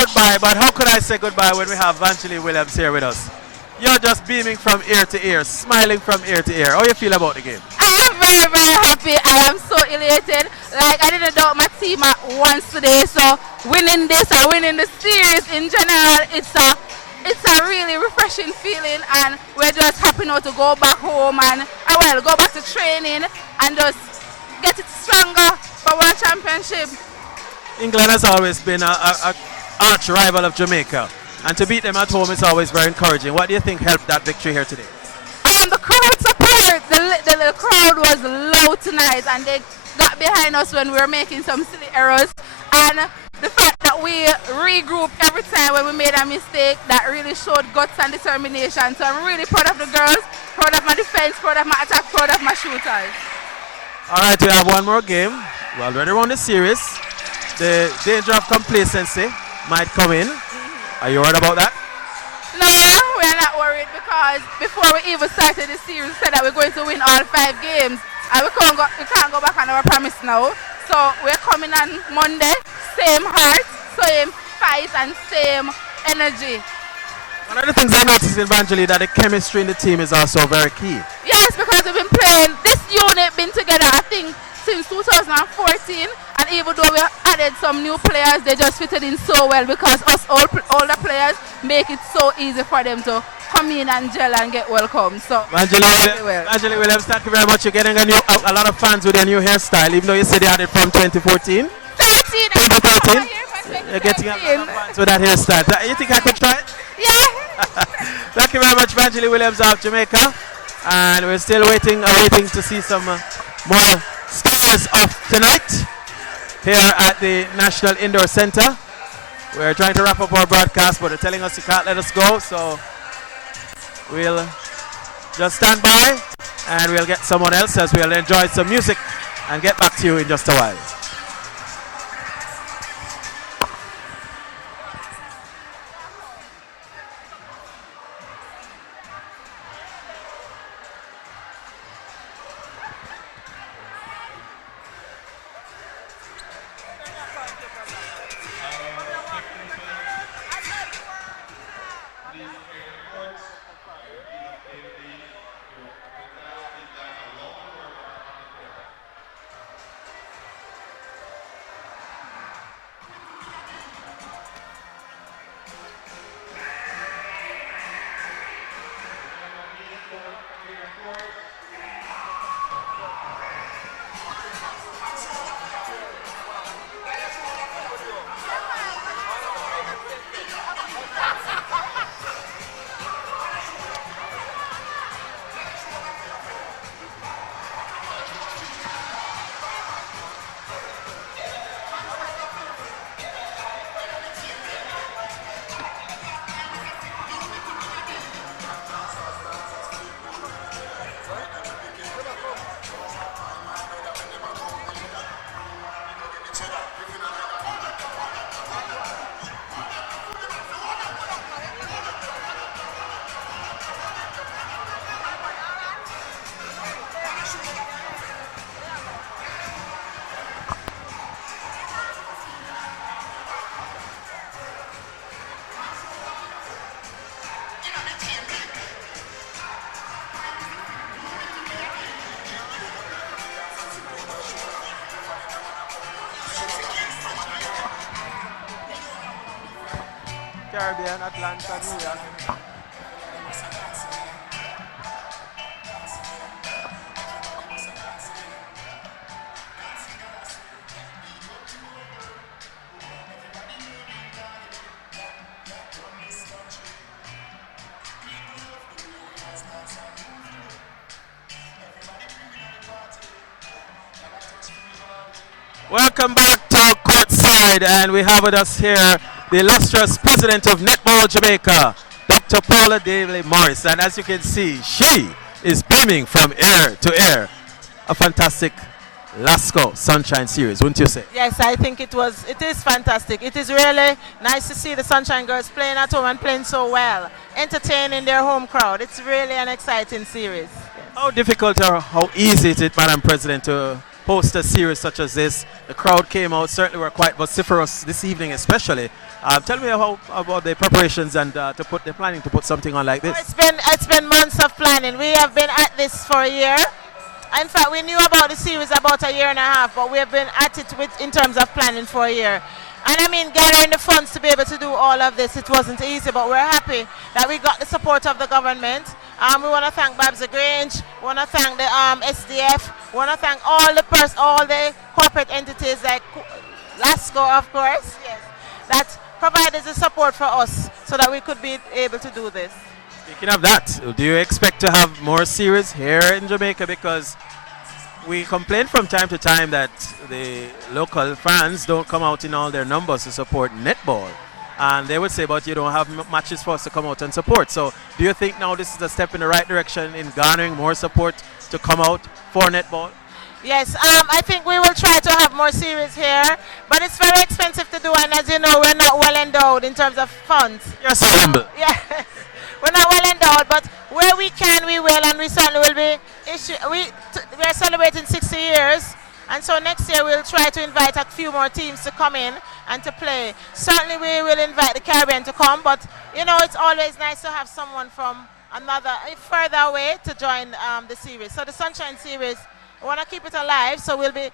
goodbye, but how could I say goodbye when we have Vangelie Williams here with us? You're just beaming from ear to ear, smiling from ear to ear. How you feel about the game? I am very, very happy. I am so elated. Like, I didn't doubt my team at once today. So winning this or winning the series in general, it's a really refreshing feeling, and we're just happy now to go back home and go back to training and just get it stronger for World Championship. England has always been a arch rival of Jamaica, and to beat them at home is always very encouraging. What do you think helped that victory here today? The crowd support. The crowd was loud tonight, and they got behind us when we were making some silly errors. And the fact that we regroup every time when we made a mistake, that really showed guts and determination. So I'm really proud of the girls, proud of my defense, proud of my attack, proud of my shooters. All right, we have one more game. We already won the series. The danger of complacency might come in. Are you worried about that? No, we're not worried, because before we even started the series, we said that we're going to win all 5 games. And we can't go back on our promise now. So we're coming on Monday, same heart, same fight, and same energy. One of the things I noticed in Vangelie that the chemistry in the team is also very key. Yes, because we've been playing, this unit been together, I think, since 2014, and even though we added some new players, they just fitted in so well, because us older players make it so easy for them to come in and gel and get welcome. So Vangelie Williams, thank you very much. You're getting a lot of fans with your new hairstyle, even though you said you had it from 2014. 2013. You're getting a lot of fans with that hairstyle. You think I could try it? Yeah. Thank you very much, Vangelie Williams of Jamaica. And we're still waiting to see some more stars of tonight here at the National Indoor Center. We're trying to wrap up our broadcast, but they're telling us you can't let us go, so we'll just stand by and we'll get someone else as we'll enjoy some music and get back to you in just a while. Caribbean, Atlanta, New York. Welcome back to courtside, and we have with us here the illustrious president of Netball Jamaica, Dr. Paula Daly Morris. And as you can see, she is beaming from ear to ear. A fantastic Lasco Sunshine Series, wouldn't you say? Yes, I think it is fantastic. It is really nice to see the Sunshine Girls playing at home and playing so well, entertaining their home crowd. It's really an exciting series. Yes. How difficult or how easy is it, Madam President, to host a series such as this. The crowd came out, certainly were quite vociferous this evening especially. Tell me about the preparations and they're planning to put something on like this. It's been months of planning. We have been at this for a year. In fact, we knew about the series about a year and a half, but we have been at it in terms of planning for a year. And I mean, gathering the funds to be able to do all of this, it wasn't easy, but we're happy that we got the support of the government. We want to thank Babs Grange, we want to thank the SDF, we want to thank all the corporate entities like LASCO, of course, yes, that provided the support for us so that we could be able to do this. Speaking of that, do you expect to have more series here in Jamaica? Because we complain from time to time that the local fans don't come out in all their numbers to support netball. And they would say, but you don't have matches for us to come out and support. So do you think now this is a step in the right direction in garnering more support to come out for netball? Yes, I think we will try to have more series here, but it's very expensive to do, and as you know, we're not well endowed in terms of funds. You're so humble. Yeah, we're not well endowed, but where we can, we will, and we certainly will be. We're celebrating 60 years, and so next year we'll try to invite a few more teams to come in and to play. Certainly we will invite the Caribbean to come, but you know, it's always nice to have someone from further away to join the series. So the Sunshine Series, we want to keep it alive, so we'll be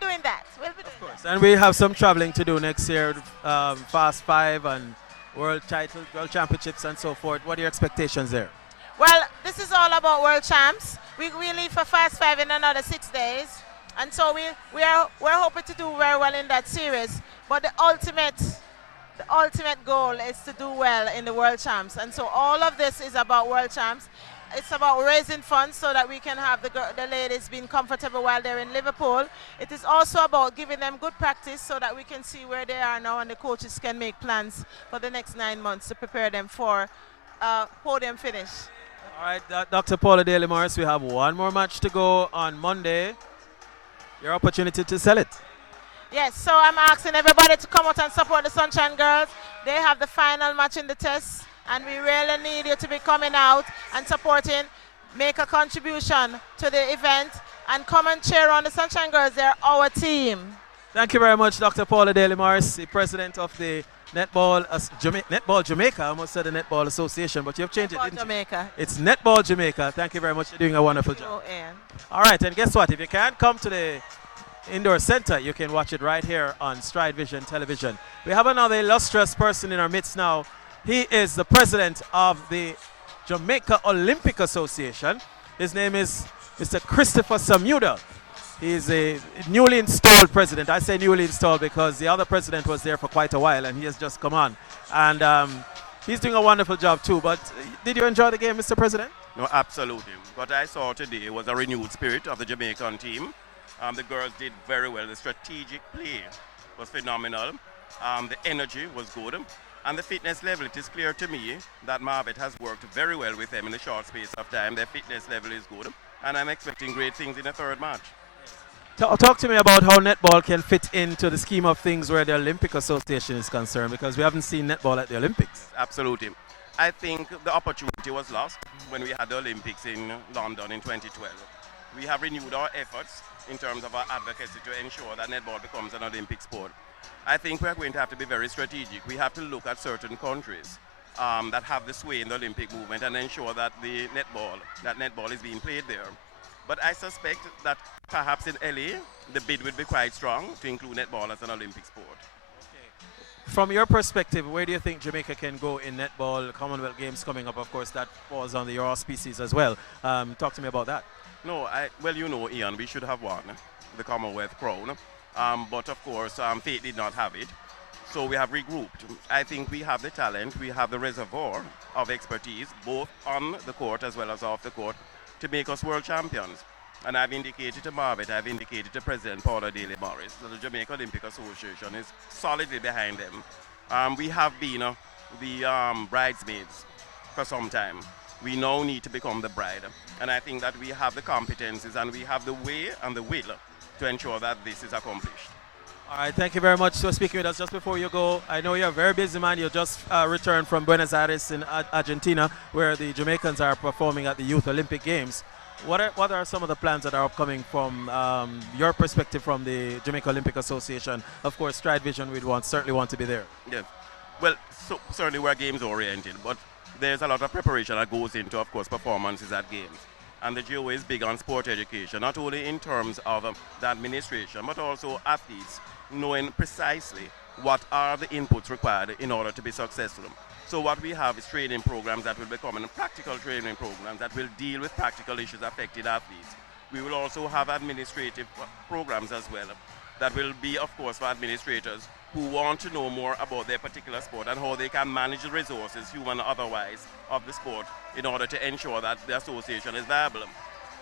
doing that. Of course, and we have some traveling to do next year, Fast 5 and World Championships and so forth. What are your expectations there? Well, this is all about World Champs. We leave for Fast 5 in another 6 days, and so we're hoping to do very well in that series. But the ultimate goal is to do well in the World Champs, and so all of this is about World Champs. It's about raising funds so that we can have the ladies being comfortable while they're in Liverpool. It is also about giving them good practice so that we can see where they are now and the coaches can make plans for the next 9 months to prepare them for podium finish. All right, Dr. Paula Daly Morris, we have one more match to go on Monday. Your opportunity to sell it. Yes, so I'm asking everybody to come out and support the Sunshine Girls. They have the final match in the test, and we really need you to be coming out and supporting, make a contribution to the event, and come and cheer on the Sunshine Girls. They're our team. Thank you very much, Dr. Paula Daly Morris, the president of the Netball Jamaica. I almost said the Netball Association, but you've changed Netball it, didn't Jamaica. you? It's Netball Jamaica. Thank you very much. You're doing a wonderful job. All right, and guess what? If you can't come to the indoor center, you can watch it right here on Stride Vision Television. We have another illustrious person in our midst now. He is the president of the Jamaica Olympic Association. His name is Mr. Christopher Samuda. He is a newly installed president. I say newly installed because the other president was there for quite a while and he has just come on. And he's doing a wonderful job too. But did you enjoy the game, Mr. President? No, absolutely. What I saw today was a renewed spirit of the Jamaican team. The girls did very well. The strategic play was phenomenal. The energy was good. And the fitness level, it is clear to me that Marvet has worked very well with them in a short space of time. Their fitness level is good. And I'm expecting great things in the third match. Talk to me about how netball can fit into the scheme of things where the Olympic Association is concerned, because we haven't seen netball at the Olympics. Absolutely. I think the opportunity was lost when we had the Olympics in London in 2012. We have renewed our efforts in terms of our advocacy to ensure that netball becomes an Olympic sport. I think we're going to have to be very strategic. We have to look at certain countries that have the sway in the Olympic movement and ensure that netball is being played there. But I suspect that perhaps in LA, the bid will be quite strong to include netball as an Olympic sport. Okay. From your perspective, where do you think Jamaica can go in netball? Commonwealth Games coming up, of course, that falls on your auspices as well. Talk to me about that. No, well, you know, Ian, we should have won the Commonwealth crown. But of course, fate did not have it. So we have regrouped. I think we have the talent, we have the reservoir of expertise, both on the court as well as off the court, to make us world champions. And I've indicated to Marvet, I've indicated to President Paula Daly Morris that the Jamaica Olympic Association is solidly behind them. We have been the bridesmaids for some time. We now need to become the bride. And I think that we have the competencies and we have the way and the will to ensure that this is accomplished. All right, thank you very much for speaking with us. Just before you go, I know you're a very busy man. You just returned from Buenos Aires in Argentina, where the Jamaicans are performing at the Youth Olympic Games. What are some of the plans that are upcoming from your perspective from the Jamaica Olympic Association? Of course, Stride Vision would certainly want to be there. Yeah. Well, certainly we're games oriented, but there's a lot of preparation that goes into, of course, performances at games. And the GOA is big on sport education, not only in terms of the administration, but also athletes knowing precisely what are the inputs required in order to be successful. So what we have is training programs that will be coming, practical training programs that will deal with practical issues affecting athletes. We will also have administrative programs as well that will be, of course, for administrators who want to know more about their particular sport and how they can manage the resources, human or otherwise, of the sport in order to ensure that the association is viable.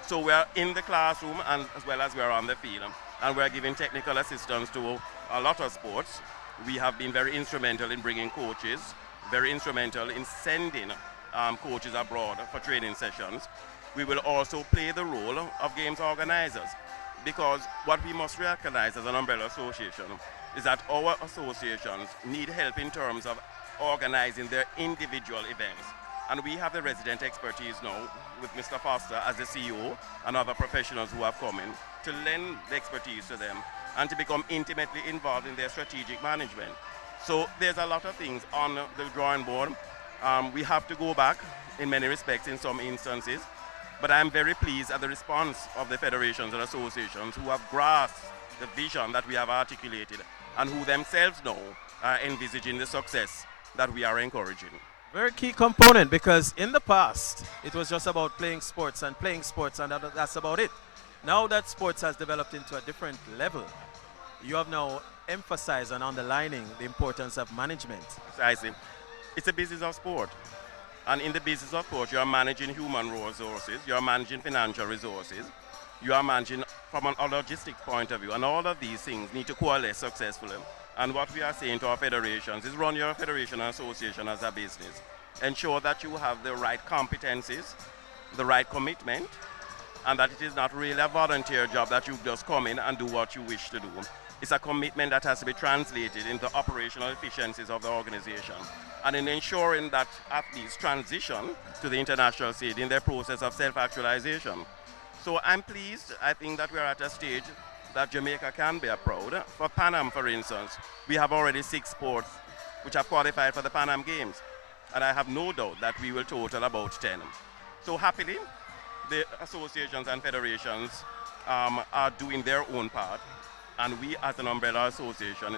So we're in the classroom and as well as we're on the field, and we're giving technical assistance to a lot of sports. We have been very instrumental in bringing coaches, very instrumental in sending coaches abroad for training sessions. We will also play the role of games organizers, because what we must recognize as an umbrella association is that our associations need help in terms of organizing their individual events. And we have the resident expertise now with Mr. Foster as the CEO and other professionals who have come in to lend the expertise to them and to become intimately involved in their strategic management. So there's a lot of things on the drawing board. We have to go back in many respects in some instances, but I'm very pleased at the response of the federations and associations who have grasped the vision that we have articulated and who themselves now are envisaging the success that we are encouraging. Very key component, because in the past it was just about playing sports and that's about it. Now that sports has developed into a different level, you have now emphasized and underlining the importance of management. Precisely. It's a business of sport. And in the business of sport, you are managing human resources, you are managing financial resources, you are managing from a logistic point of view, and all of these things need to coalesce successfully. And what we are saying to our federations is run your federation and association as a business. Ensure that you have the right competencies, the right commitment, and that it is not really a volunteer job that you just come in and do what you wish to do. It's a commitment that has to be translated into operational efficiencies of the organization, and in ensuring that athletes transition to the international stage in their process of self-actualization. So I'm pleased. I think that we're at a stage that Jamaica can be proud. For Pan Am, for instance, we have already 6 sports which have qualified for the Pan Am Games, and I have no doubt that we will total about 10. So happily, the associations and federations are doing their own part, and we as an umbrella association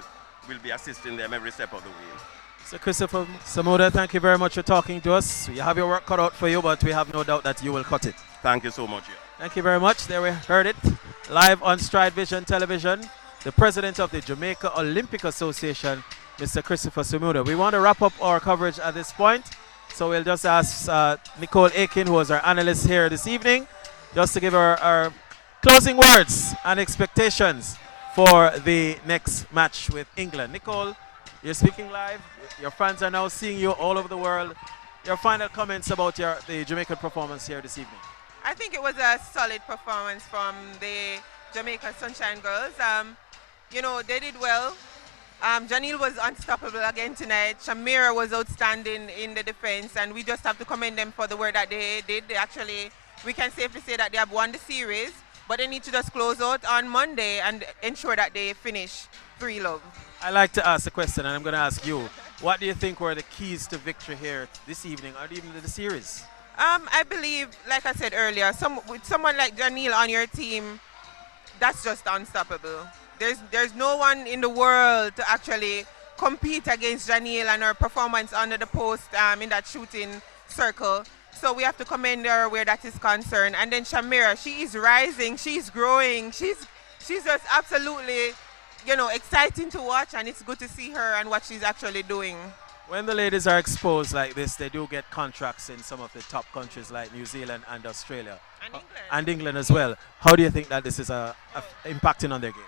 will be assisting them every step of the way. So Christopher Samuda, thank you very much for talking to us. You have your work cut out for you, but we have no doubt that you will cut it. Thank you so much. Yeah. Thank you very much. There we heard it live on Stride Vision Television. The president of the Jamaica Olympic Association, Mr. Christopher Samuda. We want to wrap up our coverage at this point, so we'll just ask Nicole Aiken, who is our analyst here this evening, just to give our closing words and expectations for the next match with England. Nicole, you're speaking live. Your fans are now seeing you all over the world. Your final comments about the Jamaican performance here this evening. I think it was a solid performance from the Jamaica Sunshine Girls. You know, they did well. Janil was unstoppable again tonight. Shamira was outstanding in the defense, and we just have to commend them for the work that they did. They actually, we can safely say that they have won the series, but they need to just close out on Monday and ensure that they finish 3-love. I like to ask a question, and I'm going to ask you. What do you think were the keys to victory here this evening, or even the series? I believe, like I said earlier, with someone like Janil on your team, that's just unstoppable. There's no one in the world to actually compete against Janil and her performance under the post in that shooting circle. So we have to commend her where that is concerned. And then Shamira, she is rising, she's growing, she's just absolutely, you know, exciting to watch, and it's good to see her and what she's actually doing. When the ladies are exposed like this, they do get contracts in some of the top countries like New Zealand and Australia. And England. And England as well. How do you think that this is impacting on their game?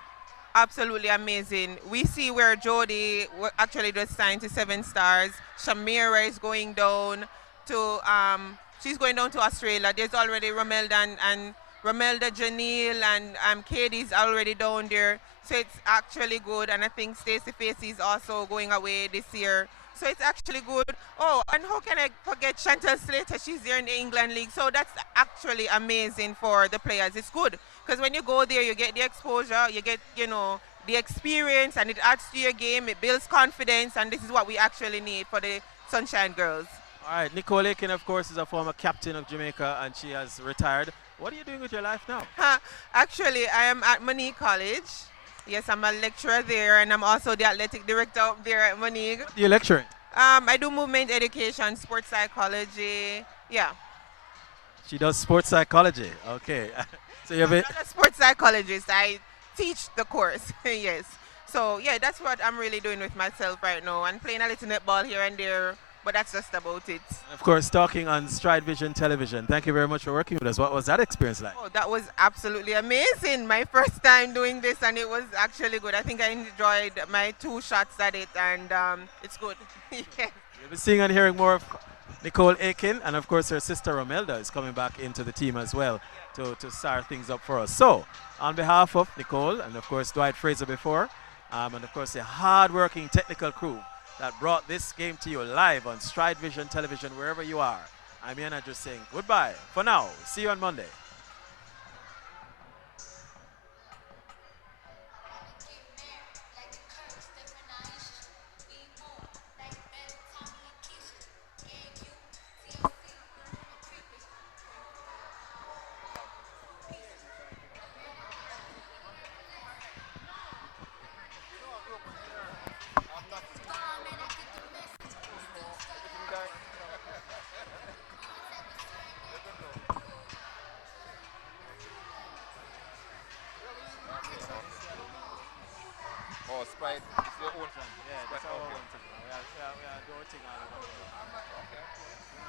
Absolutely amazing. We see where Jodie actually just signed to 7 stars. Shamira is going down to, she's going down to Australia. There's already Romelda and Romelda, Janil, and Katie's already down there. So it's actually good, and I think Stacey Facey is also going away this year. So it's actually good. Oh, and how can I forget Chantal Slater? She's there in the England League. So that's actually amazing for the players. It's good because when you go there, you get the exposure, you get, the experience, and it adds to your game. It builds confidence, and this is what we actually need for the Sunshine Girls. All right, Nicole Aiken, of course, is a former captain of Jamaica, and she has retired. What are you doing with your life now? Actually, I am at Monique College. Yes, I'm a lecturer there, and I'm also the athletic director up there at Monique. You're lecturing? I do movement education, sports psychology. Yeah. She does sports psychology. Okay. So you're I'm not a sports psychologist. I teach the course. Yes. So yeah, that's what I'm really doing with myself right now, and playing a little netball here and there. But that's just about it. Of course, talking on Stride Vision Television. Thank you very much for working with us. What was that experience like? Oh, that was absolutely amazing. My first time doing this, and it was actually good. I think I enjoyed my 2 shots at it, and it's good. Yes. You'll be seeing and hearing more of Nicole Aiken, and of course her sister Romelda is coming back into the team as well to start things up for us. So, on behalf of Nicole, and of course Dwight Fraser before, and of course the hard-working technical crew that brought this game to you live on Stride Vision Television, wherever you are. I'm Yana just saying goodbye for now. See you on Monday. Oh, Sprite, it's your own thing. Yeah, that's our own thing. We are doing thing all over. Okay.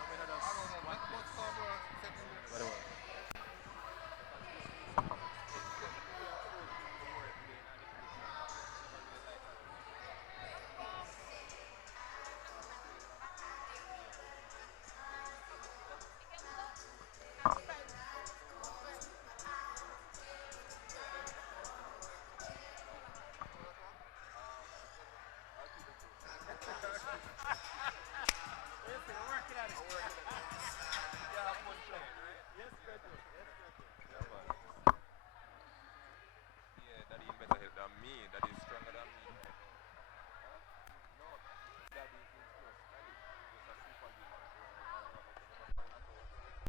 We're not just one place. By the way.